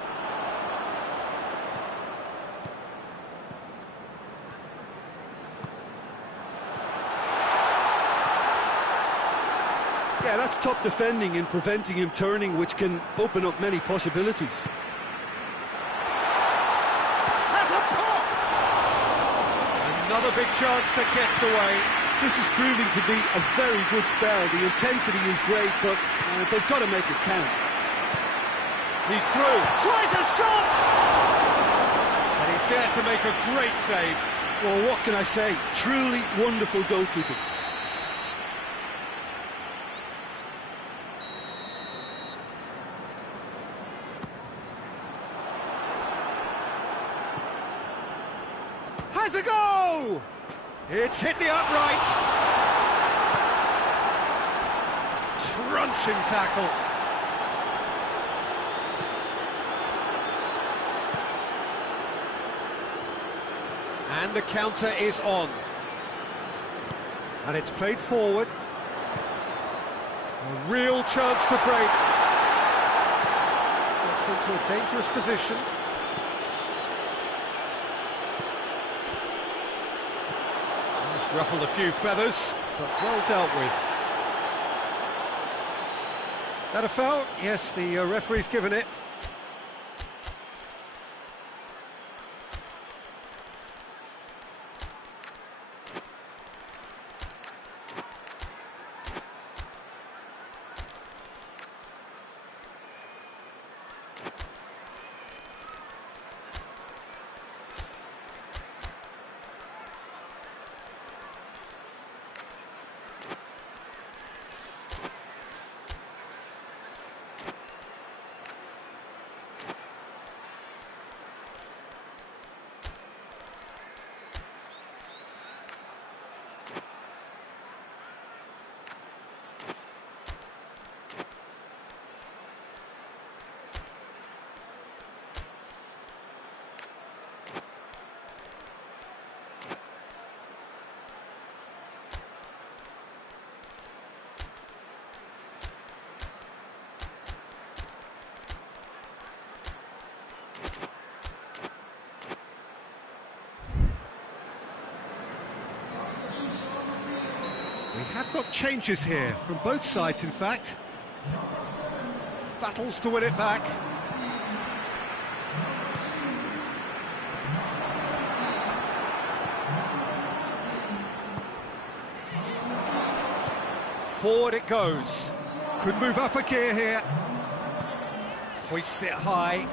Yeah, that's top defending in preventing him turning, which can open up many possibilities. Has a pop! Another big chance that gets away. This is proving to be a very good spell. The intensity is great, but they've got to make it count. He's through. Tries a shot! And he's there to make a great save. Well, what can I say? Truly wonderful goalkeeping. Has a go! It's hit the upright. Crunching tackle. And the counter is on. And it's played forward. A real chance to break. Gets into a dangerous position. Ruffled a few feathers, but well dealt with. That a foul? Yes, the referee's given it. We have got changes here, from both sides in fact. Battles to win it back. Forward it goes. Could move up a gear here. Hoists it high.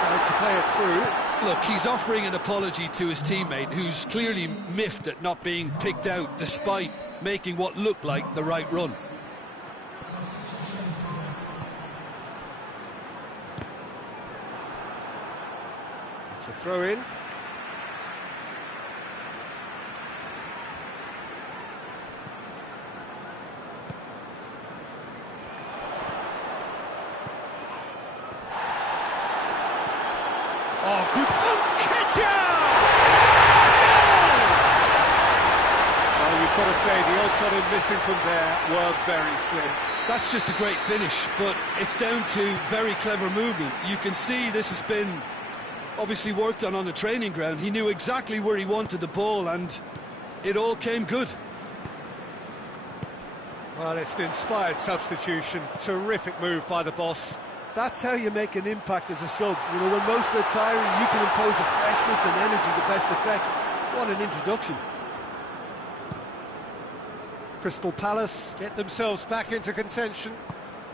Trying to play it through. Look, he's offering an apology to his teammate, who's clearly miffed at not being picked out despite making what looked like the right run. It's a throw-in. Oh, good. Well, you've got to say, the odds on him missing from there were very slim. That's just a great finish, but it's down to very clever movement. You can see this has been Obviously worked on the training ground. He knew exactly where he wanted the ball, and it all came good. Well, it's an inspired substitution. Terrific move by the boss. That's how you make an impact as a sub. You know, when most are tiring, you can impose a freshness and energy to best effect. What an introduction. Crystal Palace get themselves back into contention.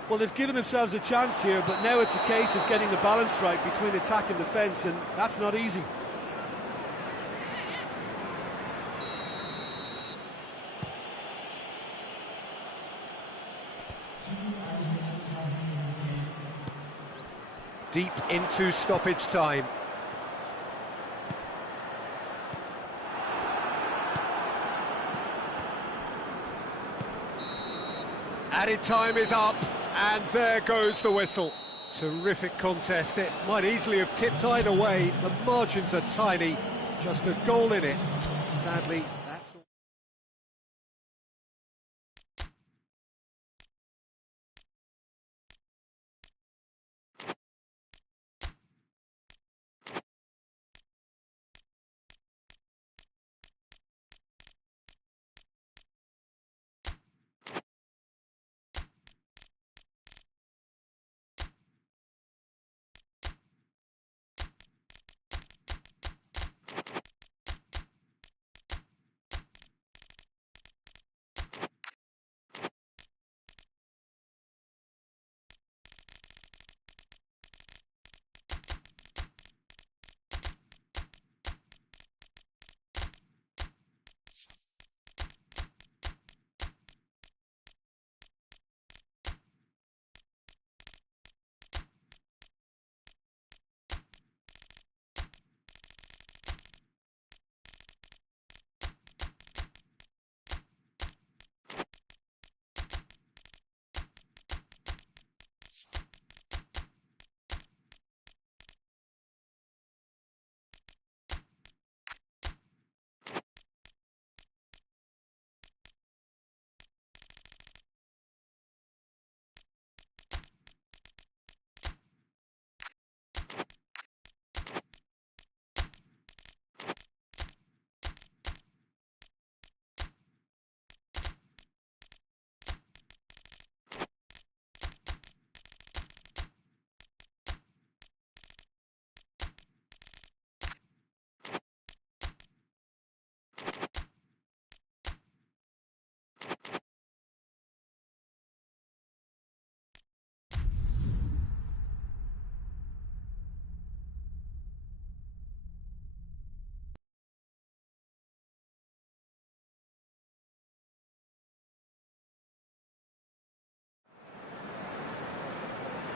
Well, they've given themselves a chance here, but now it's a case of getting the balance right between attack and defence, and that's not easy. Deep into stoppage time. Added time is up, and there goes the whistle. Terrific contest. It might easily have tipped either way. The margins are tiny, just a goal in it. Sadly, that's all.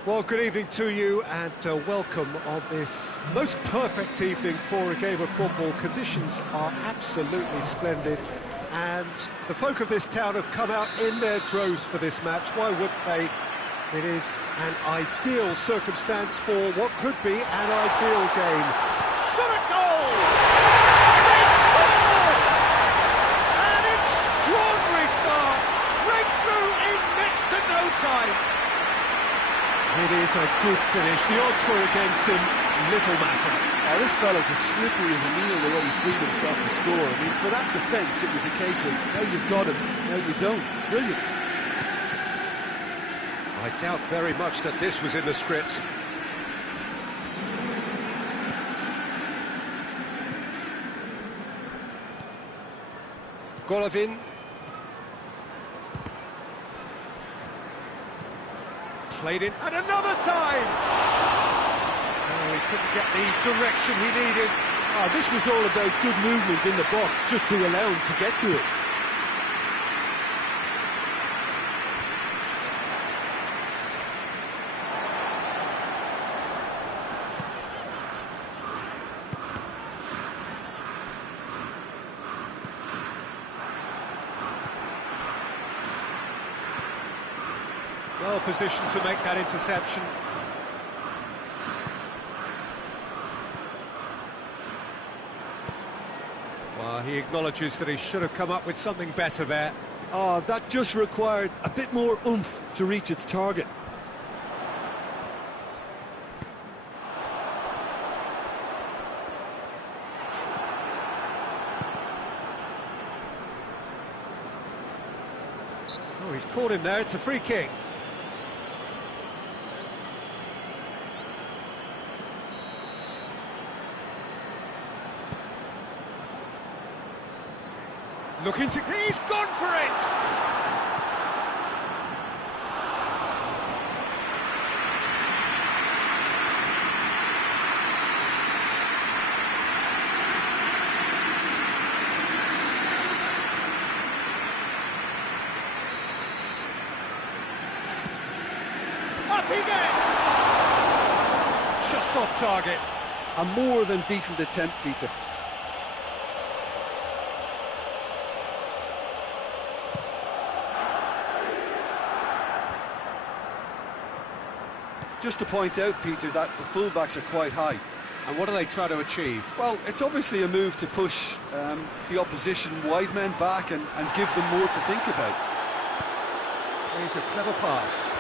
Well, good evening to you, and welcome on this most perfect evening for a game of football. Conditions are absolutely splendid, and the folk of this town have come out in their droves for this match. Why wouldn't they? It is an ideal circumstance for what could be an ideal game. Shot a goal! They score! An extraordinary start! Breakthrough in next to no time! It is a good finish. The odds were against him, little matter. Oh, this fella's as slippery as a needle the way he freed himself to score. I mean, for that defence, it was a case of, now you've got him, now you don't. Brilliant. I doubt very much that this was in the script. Golovin. Played in, and another time! Oh, he couldn't get the direction he needed. Oh, this was all about good movement in the box, just to allow him to get to it. Well positioned to make that interception. Well, he acknowledges that he should have come up with something better there. Oh, that just required a bit more oomph to reach its target. He's caught him there, it's a free kick. Looking to... He's gone for it! Up he gets! Just off target. A more than decent attempt, Peter. Just to point out, Peter, that the fullbacks are quite high. And what do they try to achieve? Well, it's obviously a move to push the opposition wide men back and give them more to think about. Here's a clever pass.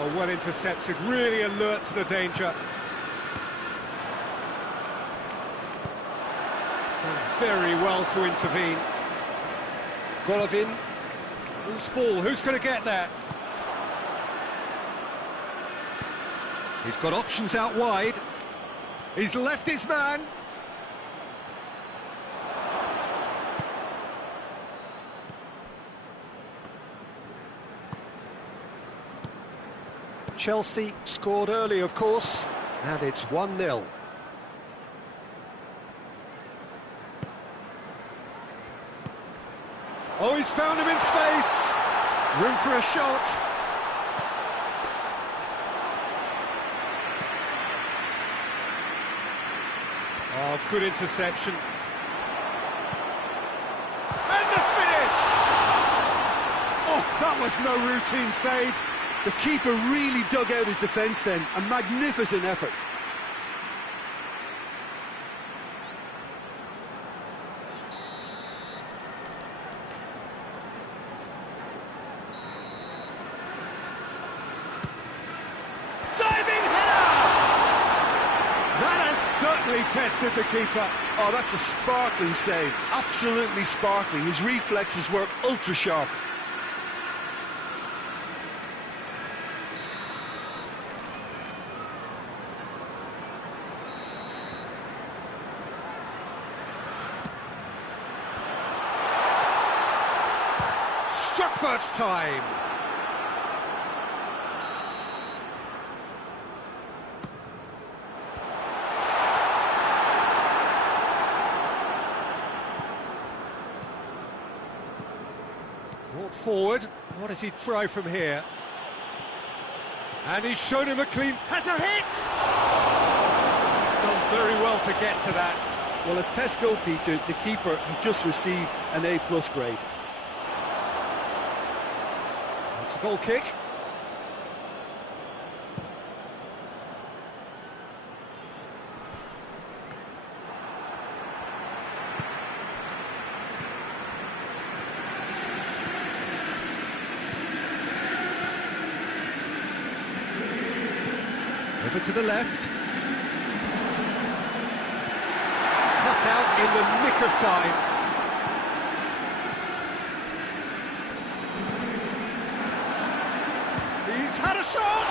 Oh, well intercepted, really alert to the danger. Done very well to intervene. Golovin. Loose ball, who's going to get there? He's got options out wide. He's left his man. Chelsea scored early, of course, and it's 1-0. Oh, he's found him in space. Room for a shot. Oh, good interception. And the finish! Oh, that was no routine save. The keeper really dug out his defence then. A magnificent effort. Tested the keeper. Oh, that's a sparkling save. Absolutely sparkling. His reflexes were ultra sharp. Struck first time. Brought forward. What does he try from here? And he's shown him a clean... Has a hit! He's done very well to get to that. Well, as tests go, Peter, the keeper has just received an A+ grade. It's a goal kick. Over to the left. Cut out in the nick of time. He's had a shot!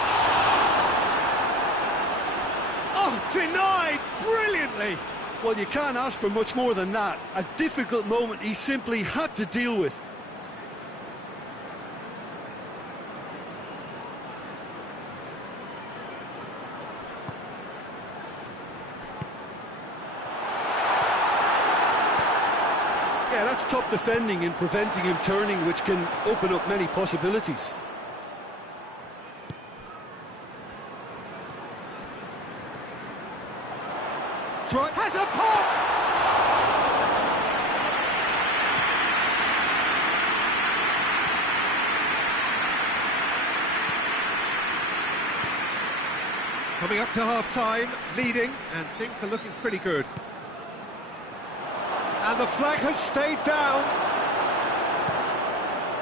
Oh, denied brilliantly! Well, you can't ask for much more than that. A difficult moment he simply had to deal with. Yeah, that's top defending and preventing him turning, which can open up many possibilities. Gioi has a pop! Coming up to half-time, leading, and things are looking pretty good. And the flag has stayed down.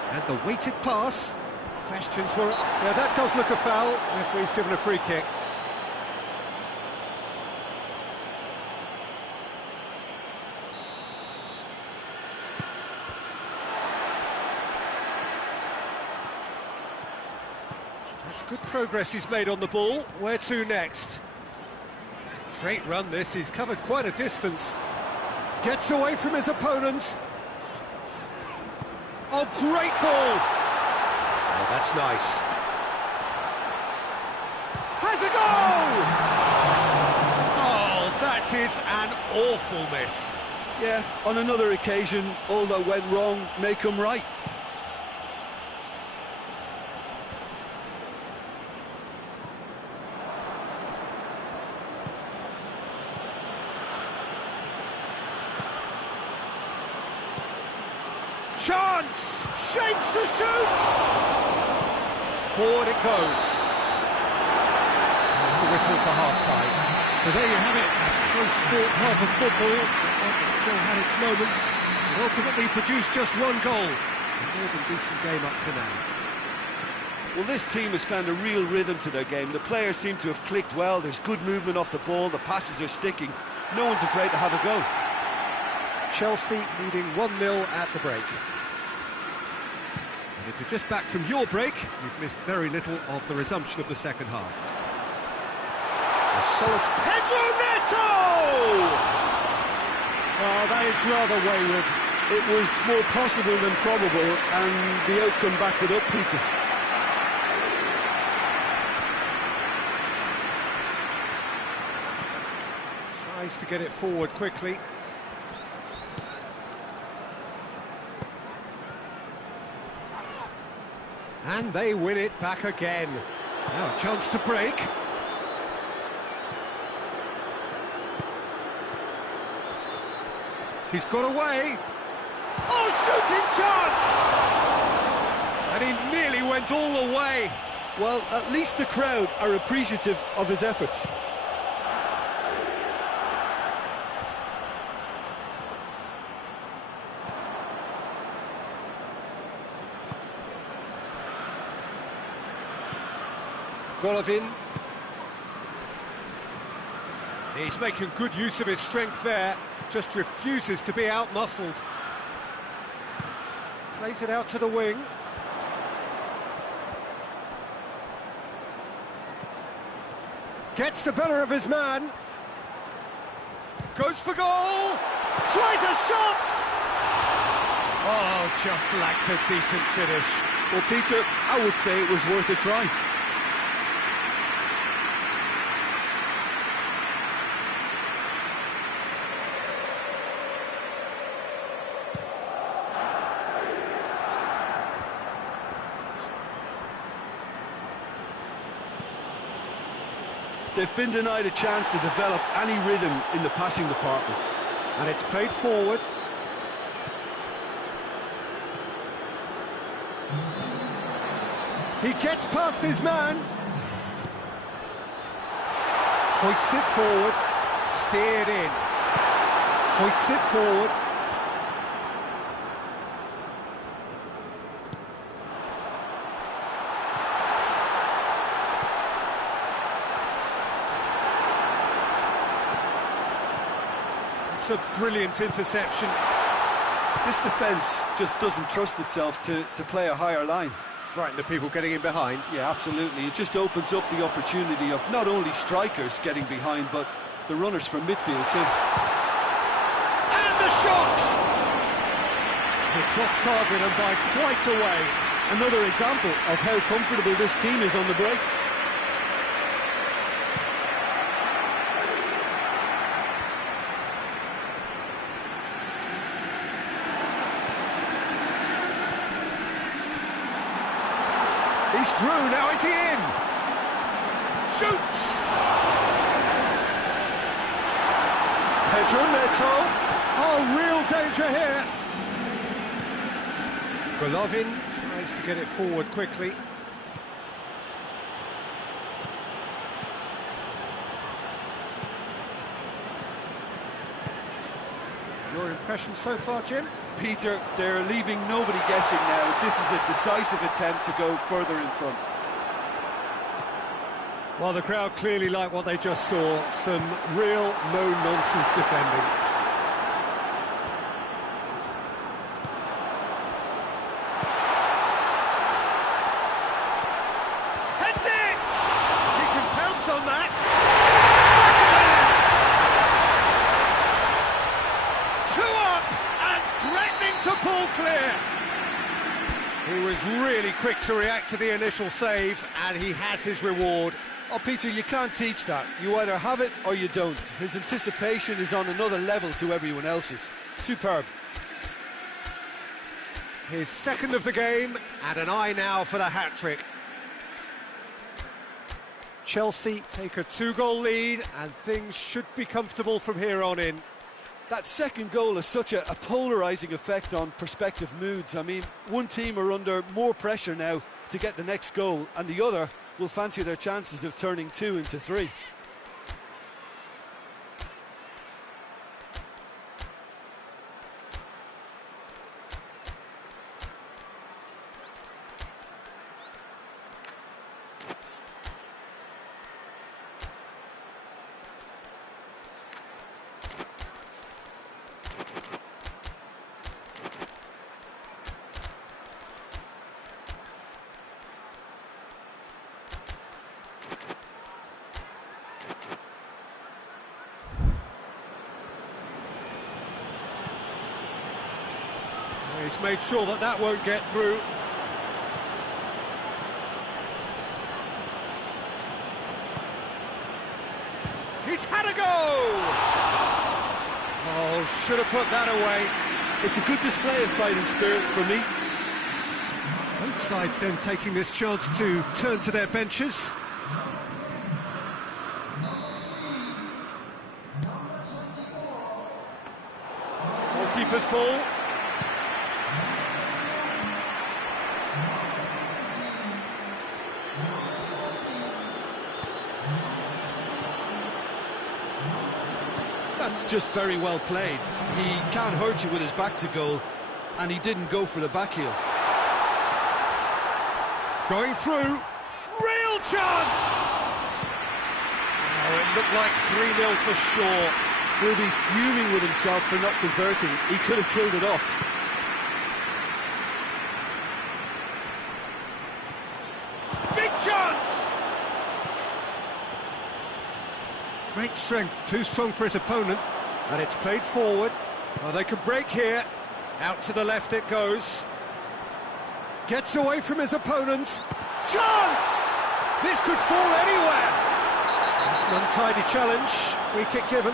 And the weighted pass. Questions were... Yeah, that does look a foul. Referee's given a free kick. It's good progress he's made on the ball. Where to next? Great run this, he's covered quite a distance. Gets away from his opponent. Oh, great ball! Oh, that's nice. Has a goal! Oh, that is an awful miss. Yeah, on another occasion, all that went wrong may come right. Chance! Shapes to shoot! Forward it goes. There's the whistle for half-time. So there you have it. Close sport, half of football. It's still had its moments. It ultimately produced just one goal. A more than decent game up to now. Well, this team has found a real rhythm to their game. The players seem to have clicked well. There's good movement off the ball. The passes are sticking. No one's afraid to have a go. Chelsea leading 1-0 at the break. And if you're just back from your break, you've missed very little of the resumption of the second half. A solid Pedro Neto! Oh, that is rather wayward. It was more possible than probable, and the outcome backed it up, Peter. Tries to get it forward quickly. And they win it back again. Now a chance to break. He's got away. Oh, shooting chance! And he nearly went all the way. Well, at least the crowd are appreciative of his efforts. Golovin. He's making good use of his strength there, just refuses to be out-muscled. Plays it out to the wing. Gets the better of his man. Goes for goal! Tries a shot! Oh, just lacked a decent finish. Well, Peter, I would say it was worth a try. They've been denied a chance to develop any rhythm in the passing department. And it's played forward. He gets past his man. Hoists it forward. Steered in. Hoists it forward. It's a brilliant interception. This defence just doesn't trust itself to play a higher line. Frighten the people getting in behind. Yeah, absolutely. It just opens up the opportunity of not only strikers getting behind, but the runners from midfield too. And the shot! It's off target and by quite a way. Another example of how comfortable this team is on the break. He's through, now is he in? Shoots! Pedro Neto. Oh, real danger here. Golovin tries to get it forward quickly. Your impression so far, Jim? Peter, they're leaving nobody guessing now. This is a decisive attempt to go further in front. Well, the crowd clearly like what they just saw. Some real no-nonsense defending. Heads it! He can pounce on that. Two up and threatening to pull clear. He was really quick to react to the initial save, and he has his reward. Oh, Peter, you can't teach that. You either have it or you don't. His anticipation is on another level to everyone else's. Superb. His second of the game, and an eye now for the hat-trick. Chelsea take a 2-goal lead, and things should be comfortable from here on in. That second goal has such a polarising effect on prospective moods. I mean, one team are under more pressure now to get the next goal, and the other will fancy their chances of turning 2 into 3. He's made sure that that won't get through. He's had a go! Oh, should have put that away. It's a good display of fighting spirit for me. Both sides then taking this chance to turn to their benches. Goalkeeper's ball. That's just very well played. He can't hurt you with his back to goal, and he didn't go for the back heel. Going through, real chance! Oh, it looked like 3-0 for sure. He'll be fuming with himself for not converting. He could have killed it off. Big chance! Great strength, too strong for his opponent, and it's played forward. Oh, they could break here. Out to the left it goes. Gets away from his opponent. Chance! This could fall anywhere. It's an untidy challenge. Free kick given.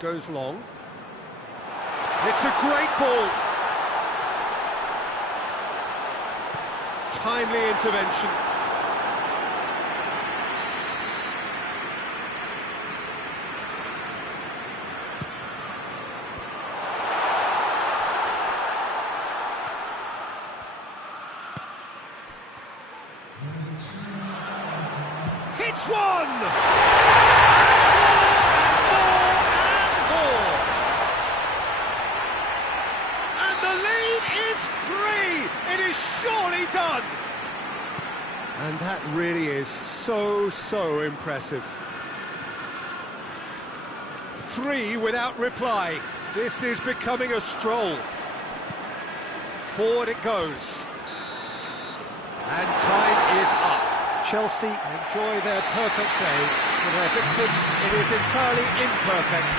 Goes long. It's a great ball. Timely intervention. Hits one! Surely done! And that really is so impressive. 3 without reply. This is becoming a stroll. Forward it goes. And time is up. Chelsea enjoy their perfect day. For their victims, it is entirely imperfect.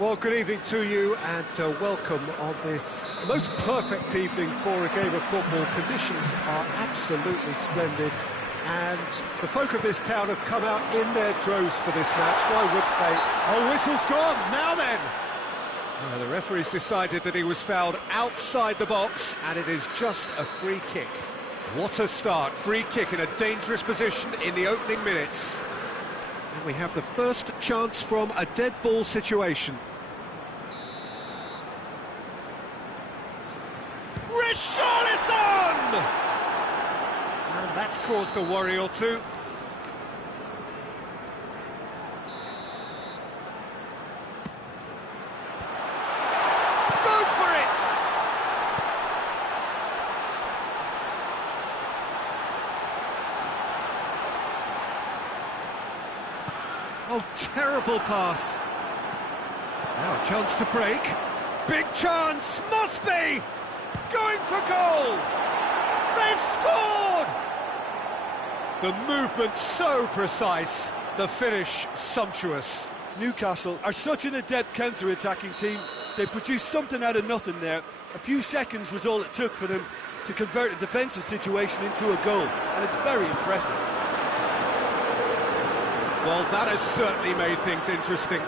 Well, good evening to you and welcome on this most perfect evening for a game of football. Conditions are absolutely splendid and the folk of this town have come out in their droves for this match. Why wouldn't they? Oh, whistle's gone, now then! The referee's decided that he was fouled outside the box and it is just a free kick. What a start, free kick in a dangerous position in the opening minutes. And we have the first chance from a dead ball situation. Richarlison! And that's caused a worry or two. Goes for it! Oh, terrible pass. Now a chance to break. Big chance, must be! Going for goal! They've scored! The movement so precise, the finish sumptuous. Newcastle are such an adept counter-attacking team. They produced something out of nothing there. A few seconds was all it took for them to convert a defensive situation into a goal, and it's very impressive. Well, that has certainly made things interesting.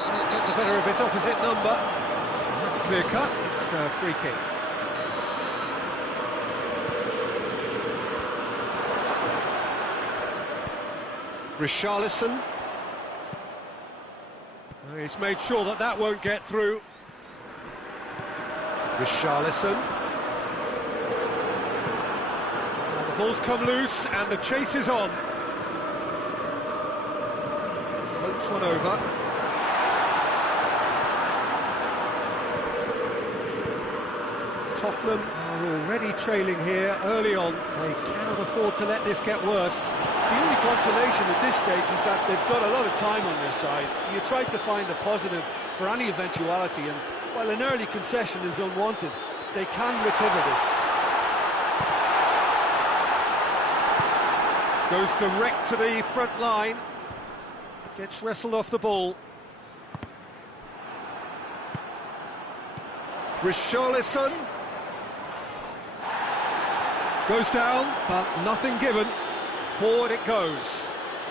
Can't get the better of his opposite number. That's clear cut, it's a free kick. Richarlison. He's made sure that that won't get through. Richarlison. Now the ball's come loose and the chase is on. Floats one over. Tottenham are already trailing here early on. They cannot afford to let this get worse. The only consolation at this stage is that they've got a lot of time on their side. You try to find a positive for any eventuality, and while an early concession is unwanted, they can recover this. Goes direct to the front line. Gets wrestled off the ball. Richarlison. Goes down, but nothing given. Forward it goes.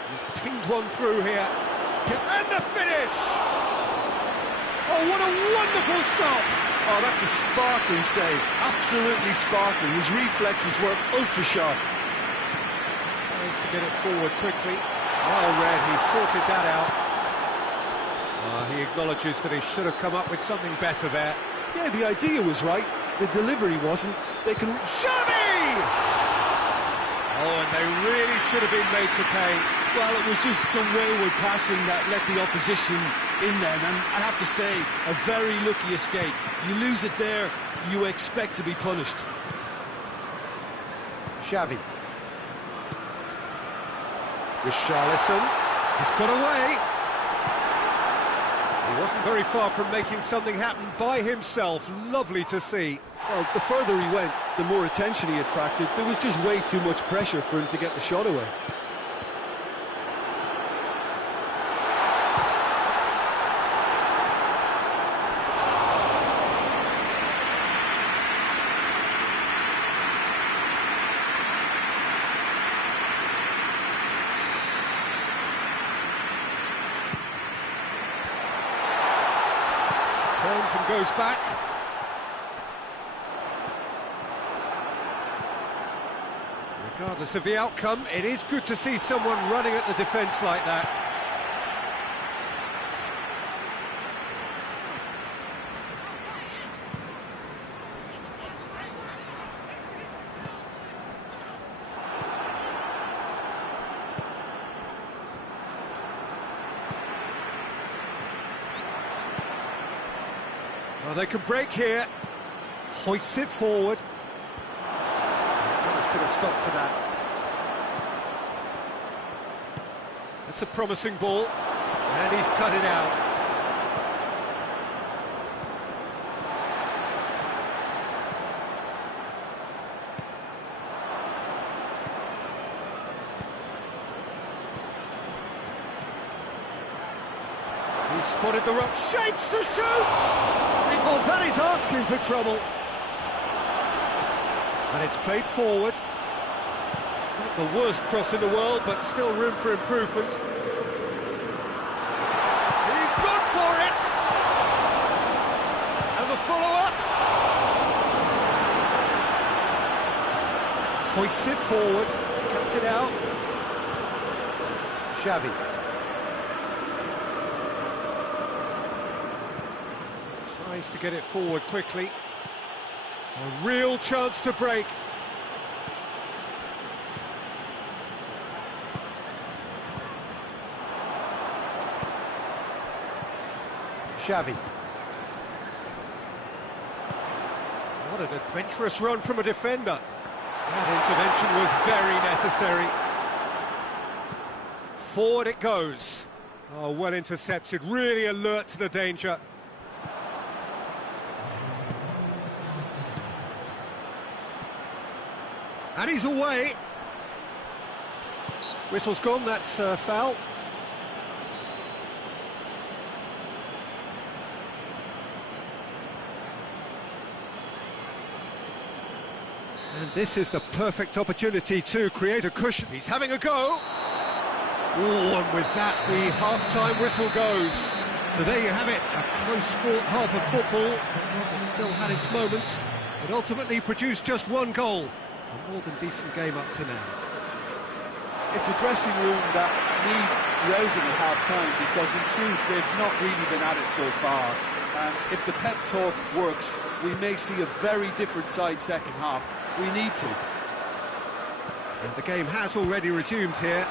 He's pinged one through here. And the finish! Oh, what a wonderful stop! Oh, that's a sparkling save. Absolutely sparkling. His reflexes were ultra-sharp. Tries to get it forward quickly. Well read, he sorted that out. He acknowledges that he should have come up with something better there. Yeah, the idea was right. The delivery wasn't. They can... Xavi! Oh, and they really should have been made to pay. Well, it was just some wayward passing that let the opposition in then, and I have to say, a very lucky escape. You lose it there, you expect to be punished. Xavi. Richarlison. He's got away. He wasn't very far from making something happen by himself. Lovely to see. Well, the further he went, the more attention he attracted. There was just way too much pressure for him to get the shot away. Turns and goes back. Regardless of the outcome, it is good to see someone running at the defence like that. Well, they can break here. Hoists it forward. Let's put a stop to that. That's a promising ball. And he's cut it out. He's Spotted the run, shapes to shoot! Oh, that is asking for trouble. And it's played forward. Not the worst cross in the world, but still room for improvement. He's gone for it! And the follow-up! Hoists it forward, cuts it out. Xavi. Tries to get it forward quickly. A real chance to break. Xavi. What an adventurous run from a defender. That intervention was very necessary. Forward it goes. Oh, well intercepted, really alert to the danger. And he's away. Whistle's gone, that's foul. And this is the perfect opportunity to create a cushion. He's having a go. Oh, and with that, the half-time whistle goes. So there you have it, a close-fought half of football. It still had its moments, but ultimately produced just one goal. A more than decent game up to now. It's a dressing room that needs rousing at half-time because, in truth, they've not really been at it so far. And if the pep talk works, we may see a very different side second half. We need to. And the game has already resumed here.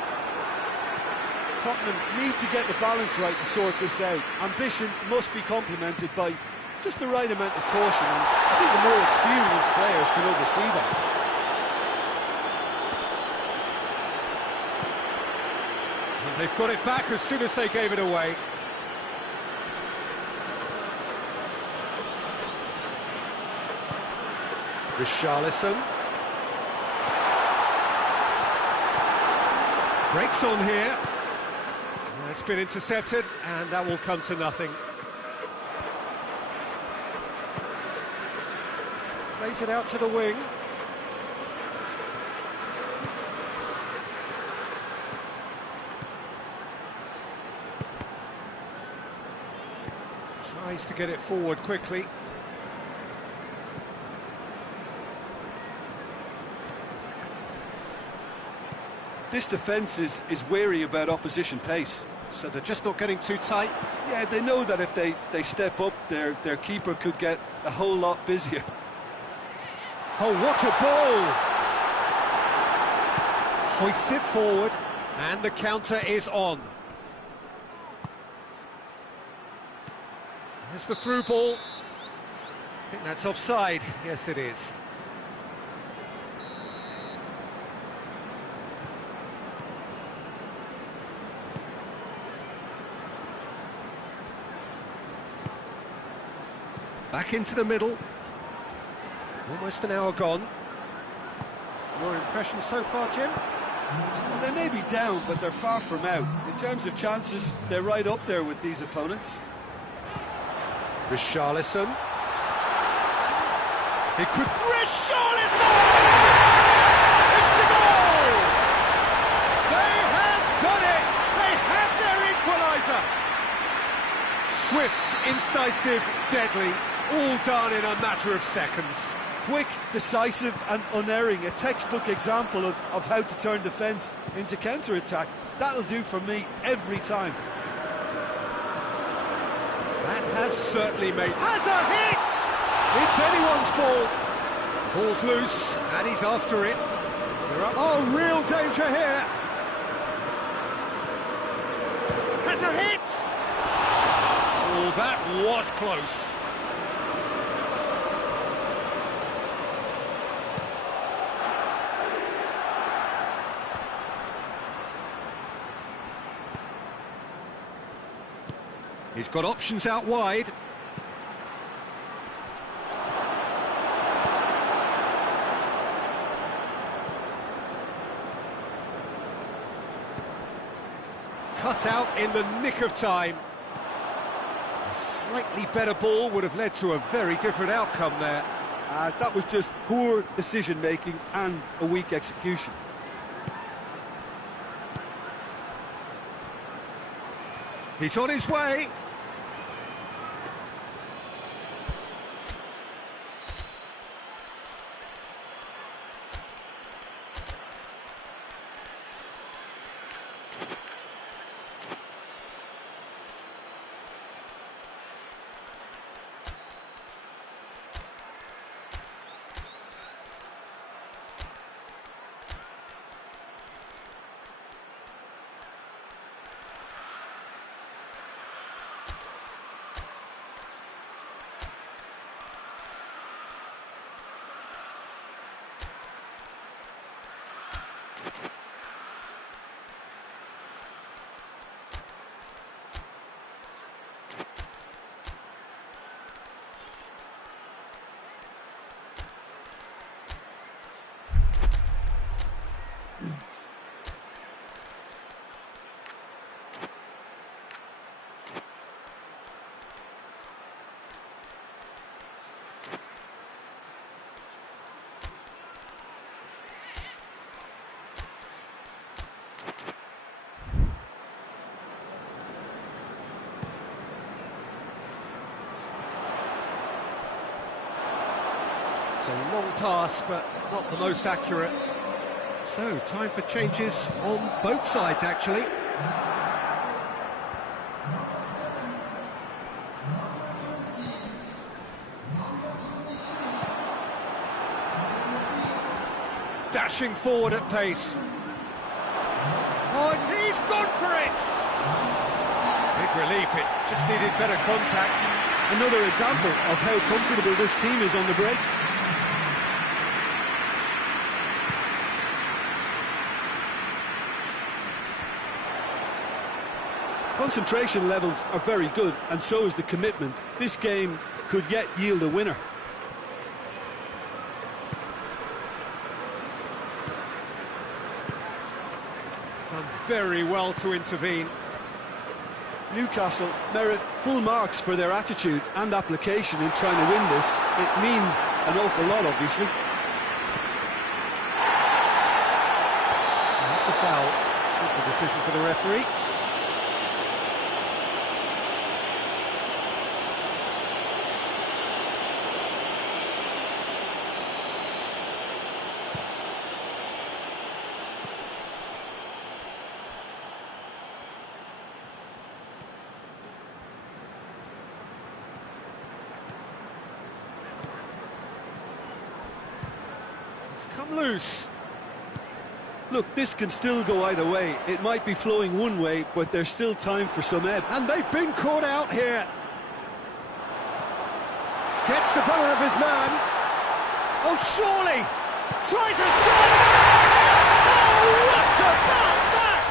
Tottenham need to get the balance right to sort this out. Ambition must be complemented by just the right amount of caution, and I think the more experienced players can oversee that. And they've got it back as soon as they gave it away. Richarlison. Breaks on here. It's been intercepted, and that will come to nothing. Plays it out to the wing. Tries to get it forward quickly. This defence is wary about opposition pace. So they're just not getting too tight? Yeah, they know that if they step up, their keeper could get a whole lot busier. Oh, what a ball! Hoists it forward, and the counter is on. There's the through ball. I think that's offside. Yes, it is. Back into the middle. Almost an hour gone. Your impressions so far, Jim? Well, they may be down, but they're far from out. In terms of chances, they're right up there with these opponents. Richarlison. He could... Richarlison! It's a goal! They have done it! They have their equaliser! Swift, incisive, deadly. All done in a matter of seconds. Quick, decisive and unerring. A textbook example of how to turn defence into counter-attack. That'll do for me every time. That has certainly made... Has a hit! It's anyone's ball. Ball's loose, and he's after it. They're up. Oh, real danger here. Has a hit! Oh, that was close. He's got options out wide. Cut out in the nick of time. Slightly better ball would have led to a very different outcome there. That was just poor decision-making and a weak execution. He's on his way. It's a long pass, but not the most accurate. So, time for changes on both sides, actually. Dashing forward at pace. Oh, and he's gone for it! Big relief, it just needed better contact. Another example of how comfortable this team is on the break. Concentration levels are very good, and so is the commitment. This game could yet yield a winner. Done very well to intervene. Newcastle merit full marks for their attitude and application in trying to win this. It means an awful lot, obviously. That's a foul. Simple decision for the referee. Come loose. Look, this can still go either way. It might be flowing one way, but there's still time for some ebb. And they've been caught out here. Gets the better of his man. Oh, surely. Tries a shot. Oh, what about that?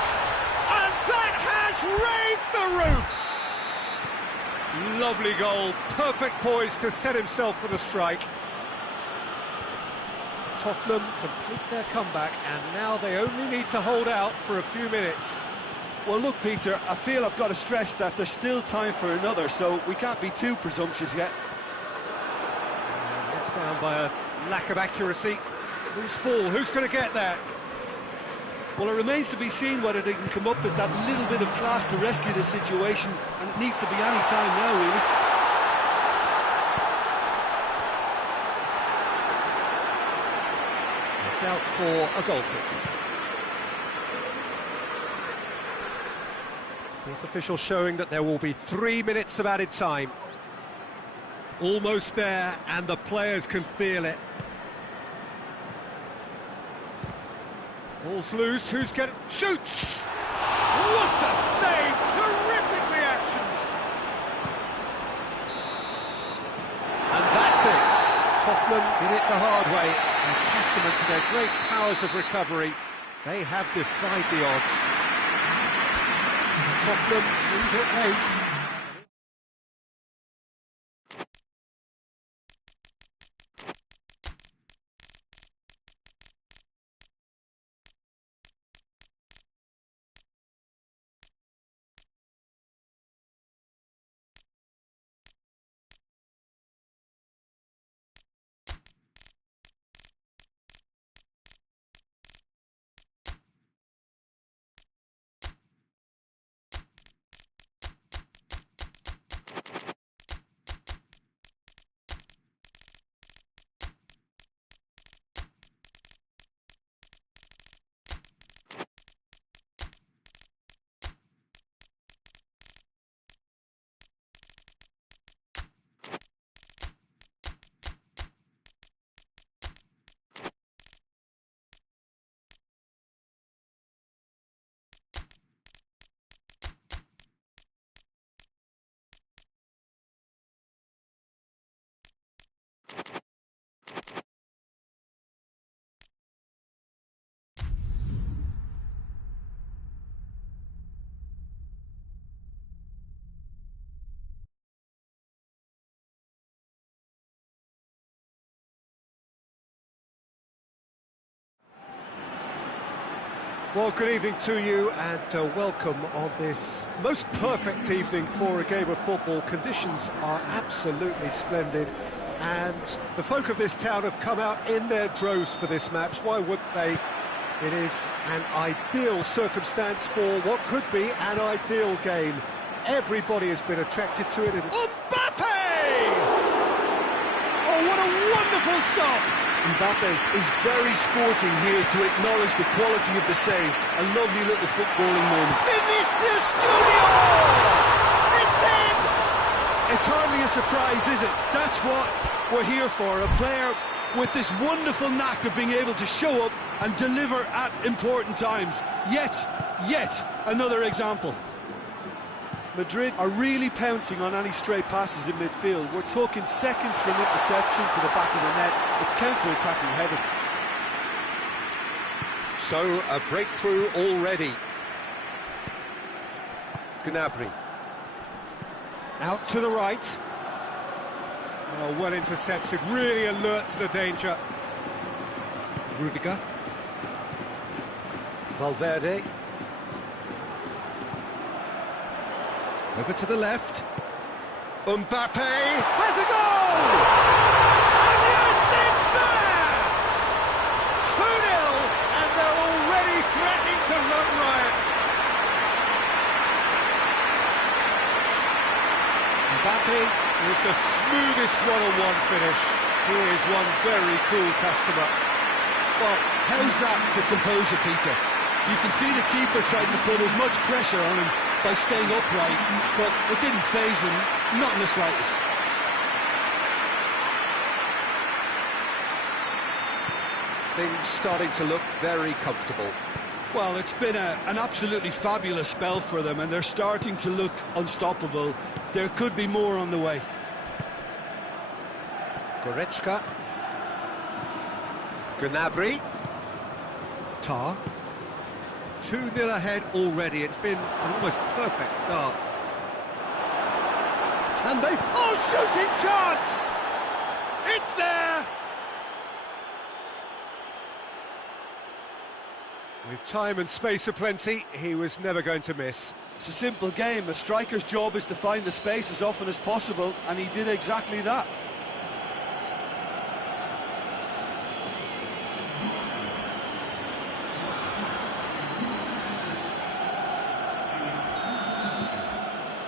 And that has raised the roof. Lovely goal. Perfect poise to set himself for the strike. Tottenham complete their comeback, and now they only need to hold out for a few minutes. Well, look, Peter, I feel I've got to stress that there's still time for another, so we can't be too presumptuous yet. Let down by a lack of accuracy. Loose ball, who's going to get that? Well, it remains to be seen whether they can come up with that little bit of class to rescue the situation, and it needs to be any time now, really. Out for a goal kick. Fourth official showing that there will be 3 minutes of added time. Almost there, and the players can feel it. Ball's loose, who's getting... Shoots! What a save! Terrific reactions! And that's it. Tottenham did it the hard way. A testament to their great powers of recovery. They have defied the odds. Tottenham lead it late. Well, good evening to you and welcome on this most perfect evening for a game of football. Conditions are absolutely splendid and the folk of this town have come out in their droves for this match. Why wouldn't they? It is an ideal circumstance for what could be an ideal game. Everybody has been attracted to it. Mbappe! Oh, what a wonderful stop! Mbappe is very sporting here to acknowledge the quality of the save. A lovely little footballing moment. Vinicius Junior! It's in! It's hardly a surprise, is it? That's what we're here for. A player with this wonderful knack of being able to show up and deliver at important times. Yet another example. Madrid are really pouncing on any stray passes in midfield. We're talking seconds from interception to the back of the net. It's counter-attacking heaven. So, a breakthrough already. Gnabry. Out to the right. Oh, well intercepted, really alert to the danger. Rudiger. Valverde. Over to the left. Mbappe has a goal! And yes, it's there! 2-0, and they're already threatening to run riot. Mbappe with the smoothest one-on-one finish. He is one very cool customer. Well, how's that for composure, Peter? You can see the keeper tried to put as much pressure on him by staying upright, but it didn't faze him, not in the slightest. Things starting to look very comfortable. Well, it's been an absolutely fabulous spell for them, and they're starting to look unstoppable. There could be more on the way. Goretzka. Gnabry. Tar. 2-0 ahead already. It's been an almost perfect start. And they... Oh, shooting chance! It's there! With time and space aplenty, he was never going to miss. It's a simple game. A striker's job is to find the space as often as possible, and he did exactly that.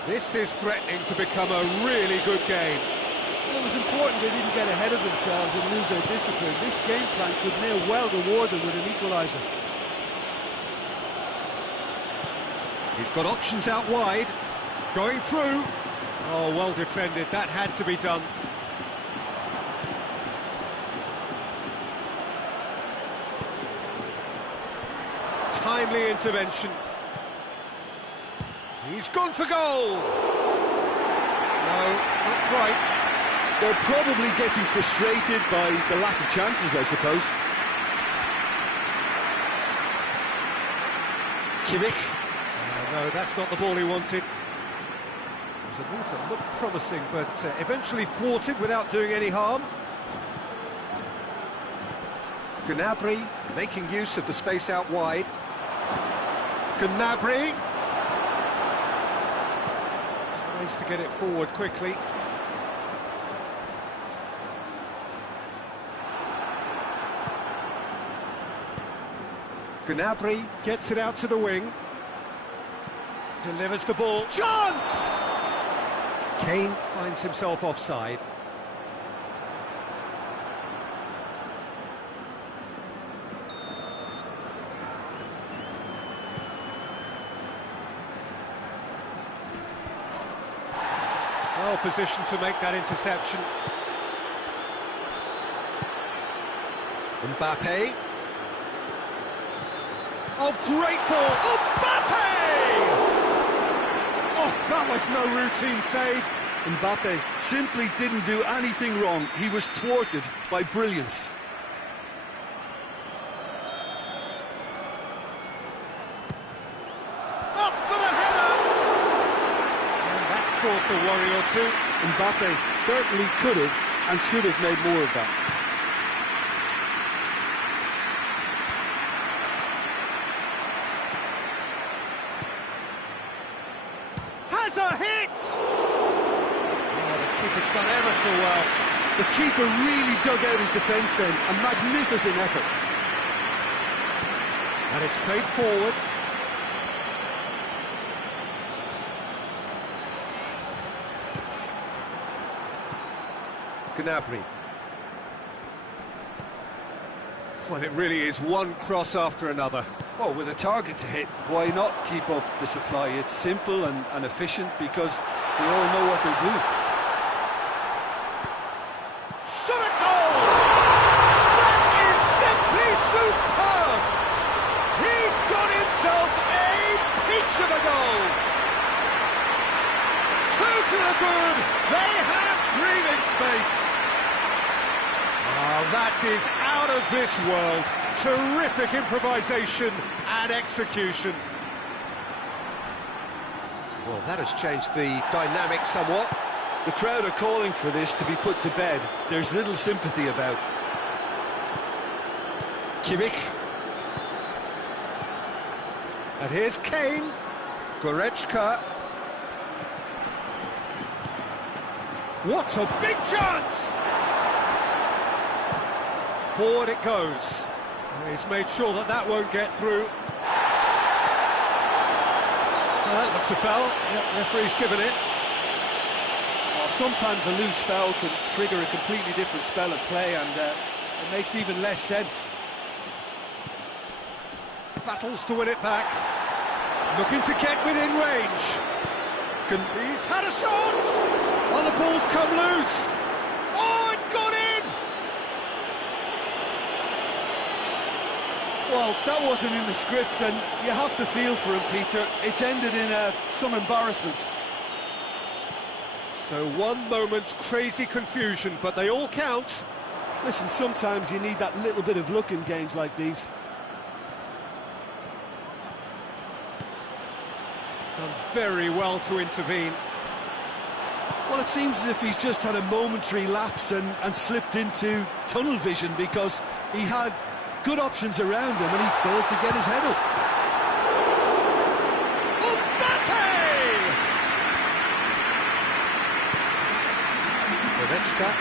This is threatening to become a really good game. Well, it was important they didn't get ahead of themselves and lose their discipline. This game plan could near well reward them with an equaliser. He's got options out wide. Going through. Oh, well defended. That had to be done. Timely intervention. He's gone for goal! No, not quite. They're probably getting frustrated by the lack of chances, I suppose. Kimmich. No, that's not the ball he wanted. It was a move that looked promising, but eventually thwarted without doing any harm. Gnabry making use of the space out wide. Gnabry. Tries to get it forward quickly. Gnabry gets it out to the wing. Delivers the ball. Chance! Kane finds himself offside. Well positioned to make that interception. Mbappe. Oh, great ball! Mbappe! Oh, that was no routine save. Mbappe simply didn't do anything wrong. He was thwarted by brilliance. Up for the header! And that's caused a worry or two. Mbappe certainly could have and should have made more of that. has a hit! Oh, the keeper's done ever so well. The keeper really dug out his defence then. A magnificent effort. And it's played forward. Gnabry. Well, it really is one cross after another. Well, with a target to hit, why not keep up the supply? It's simple and efficient because they all know what they do. Shot a goal! That is simply superb! He's got himself a peach of a goal! Two to the good! They have breathing space! Oh, that is out of this world. Terrific improvisation and execution. Well, that has changed the dynamic somewhat. The crowd are calling for this to be put to bed. There's little sympathy about. Kimmich. And here's Kane. Goretzka. What a big chance! Forward it goes. He's made sure that that won't get through. Well, that looks a foul. Yep, referee's given it. Well, sometimes a loose foul can trigger a completely different spell of play, and it makes even less sense. Battles to win it back. Looking to get within range. He's had a shot! Oh, the ball's come loose. Oh, it's gone in! Well, that wasn't in the script, and you have to feel for him, Peter. It's ended in some embarrassment. So one moment's crazy confusion, but they all count. Listen, sometimes you need that little bit of luck in games like these. Done very well to intervene. Well, it seems as if he's just had a momentary lapse and slipped into tunnel vision, because he had good options around him and he failed to get his head up. Goretzka.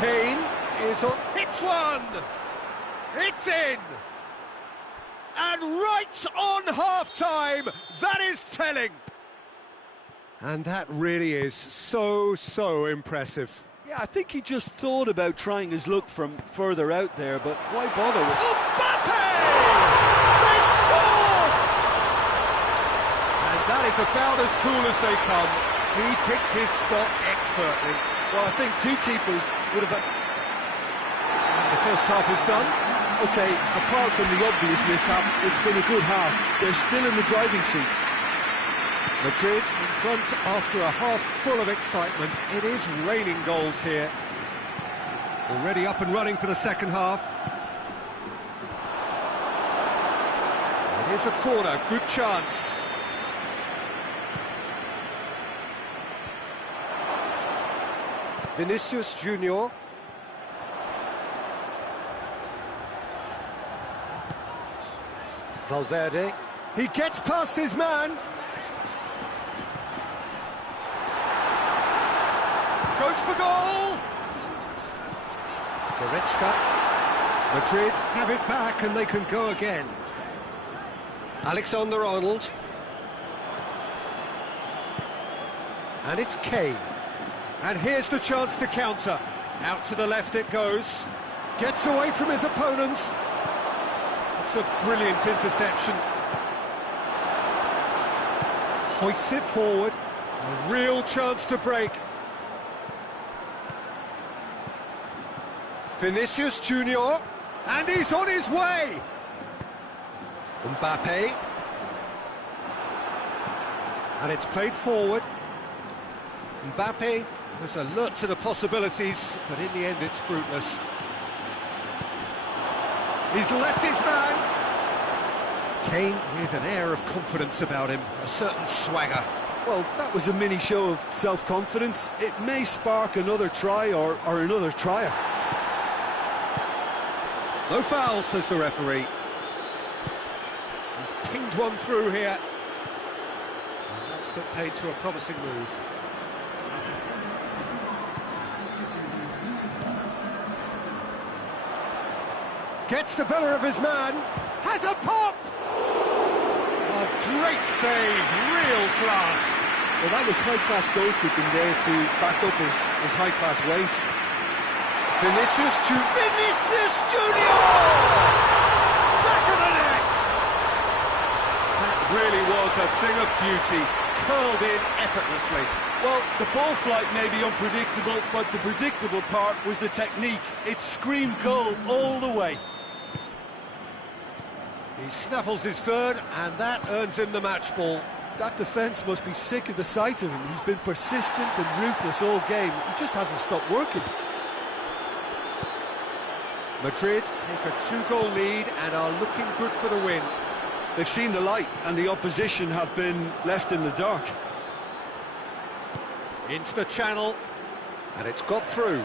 Kane is on. Hits one! It's in! And right on half-time, that is telling! And that really is so impressive. Yeah, I think he just thought about trying his luck from further out there, but why bother with... Mbappe! They scored! And that is about as cool as they come. He picked his spot expertly. Well, I think two keepers would have had... The first half is done. OK, apart from the obvious mishap, it's been a good half. They're still in the driving seat. Madrid in front after a half full of excitement. It is raining goals here. Already up and running for the second half. It is a corner, good chance. Vinicius Junior. Valverde. He gets past his man. Goes for goal! Goretzka. Madrid have it back and they can go again. Alexander-Arnold. And it's Kane. And here's the chance to counter. Out to the left it goes. Gets away from his opponent. It's a brilliant interception. Hoists it forward. A real chance to break. Vinicius Junior, and he's on his way. Mbappe, and it's played forward. Mbappe was alert to the possibilities, but in the end it's fruitless. He's left his man. Kane with an air of confidence about him, a certain swagger. Well, that was a mini show of self-confidence. It may spark another try or another trier. No foul, says the referee. He's pinged one through here. And that's put paid to a promising move. Gets the better of his man, has a pop! A great save, real class. Well, that was high-class goalkeeping there to back up his high-class wage. Vinicius Junior! Back of the net! That really was a thing of beauty, curled in effortlessly. Well, the ball flight may be unpredictable, but the predictable part was the technique. It screamed goal all the way. He snaffles his third, and that earns him the match ball. That defence must be sick of the sight of him. He's been persistent and ruthless all game. He just hasn't stopped working. Madrid take a 2-goal lead and are looking good for the win. They've seen the light, and the opposition have been left in the dark. Into the channel, and it's got through.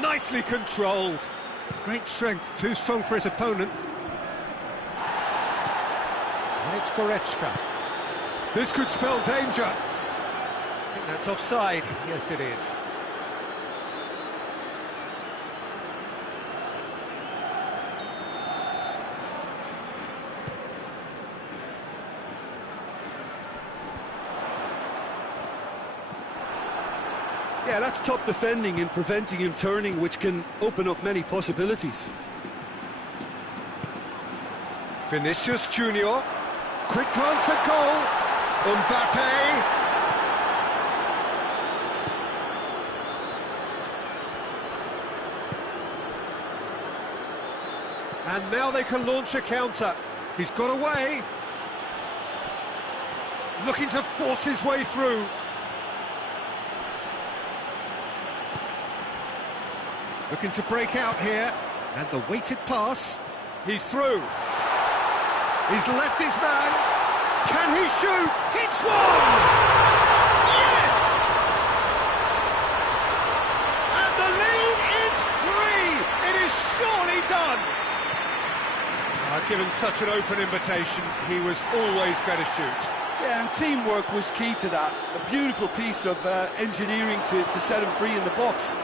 Nicely controlled. Great strength, too strong for his opponent. And it's Goretzka. This could spell danger. I think that's offside. Yes, it is. Yeah, that's top defending and preventing him turning, which can open up many possibilities. Vinicius Junior. Quick glance at goal. Mbappe. And now they can launch a counter. He's got away. Looking to force his way through. Looking to break out here, and the weighted pass. He's through. He's left his man. Can he shoot? Hits one! Yes! And the lead is 3. It is surely done. Given such an open invitation, he was always going to shoot. Yeah, and teamwork was key to that. A beautiful piece of engineering to set him free in the box.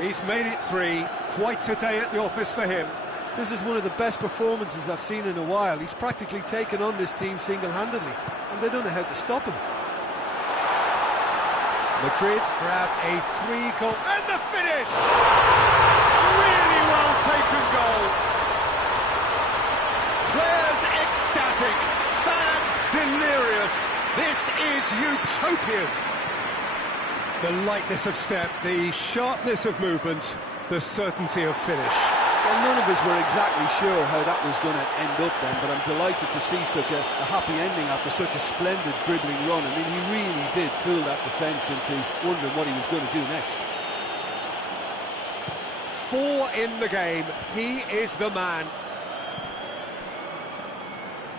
He's made it 3, quite a day at the office for him. This is one of the best performances I've seen in a while. He's practically taken on this team single-handedly, and they don't know how to stop him. Madrid grab a 3-goal, and the finish! Really well taken goal. Players ecstatic, fans delirious. This is utopian. The lightness of step, the sharpness of movement, the certainty of finish. Well, none of us were exactly sure how that was going to end up then, but I'm delighted to see such a happy ending after such a splendid dribbling run. I mean, he really did fool that defence into wondering what he was going to do next. 4 in the game, he is the man.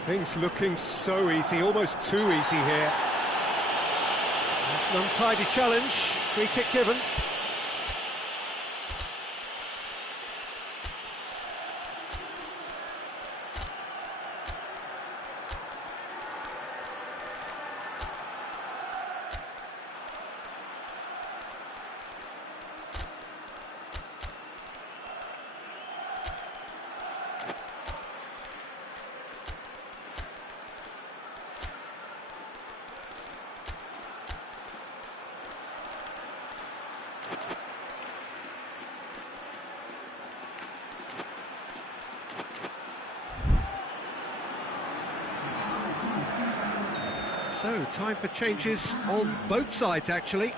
Things looking so easy, almost too easy here. That's an untidy challenge, free kick given. So, time for changes on both sides, actually.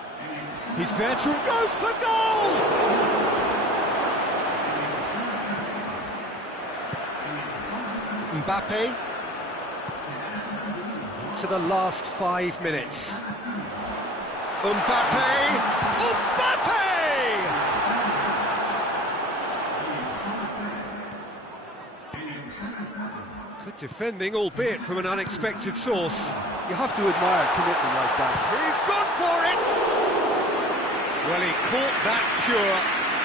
He's there to go for goal! Mbappe. Into the last 5 minutes. Mbappe! Mbappe! Good defending, albeit from an unexpected source. You have to admire commitment like that. He's gone for it! Well, he caught that pure,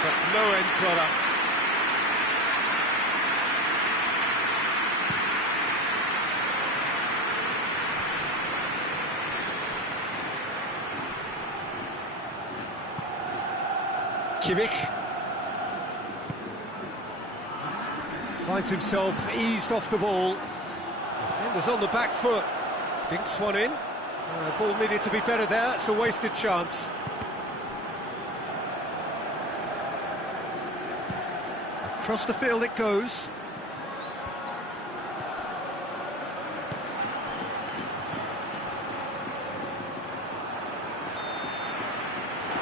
but no end product. Kimmich. Finds himself eased off the ball. Defender's on the back foot. Dinks one in. Ball needed to be better there. It's a wasted chance. Across the field it goes.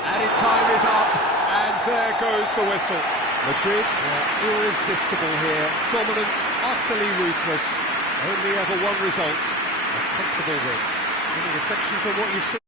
Added time is up, and there goes the whistle. Madrid, irresistible here, dominant, utterly ruthless. Only ever one result, a comfortable win. Any reflections on what you've seen?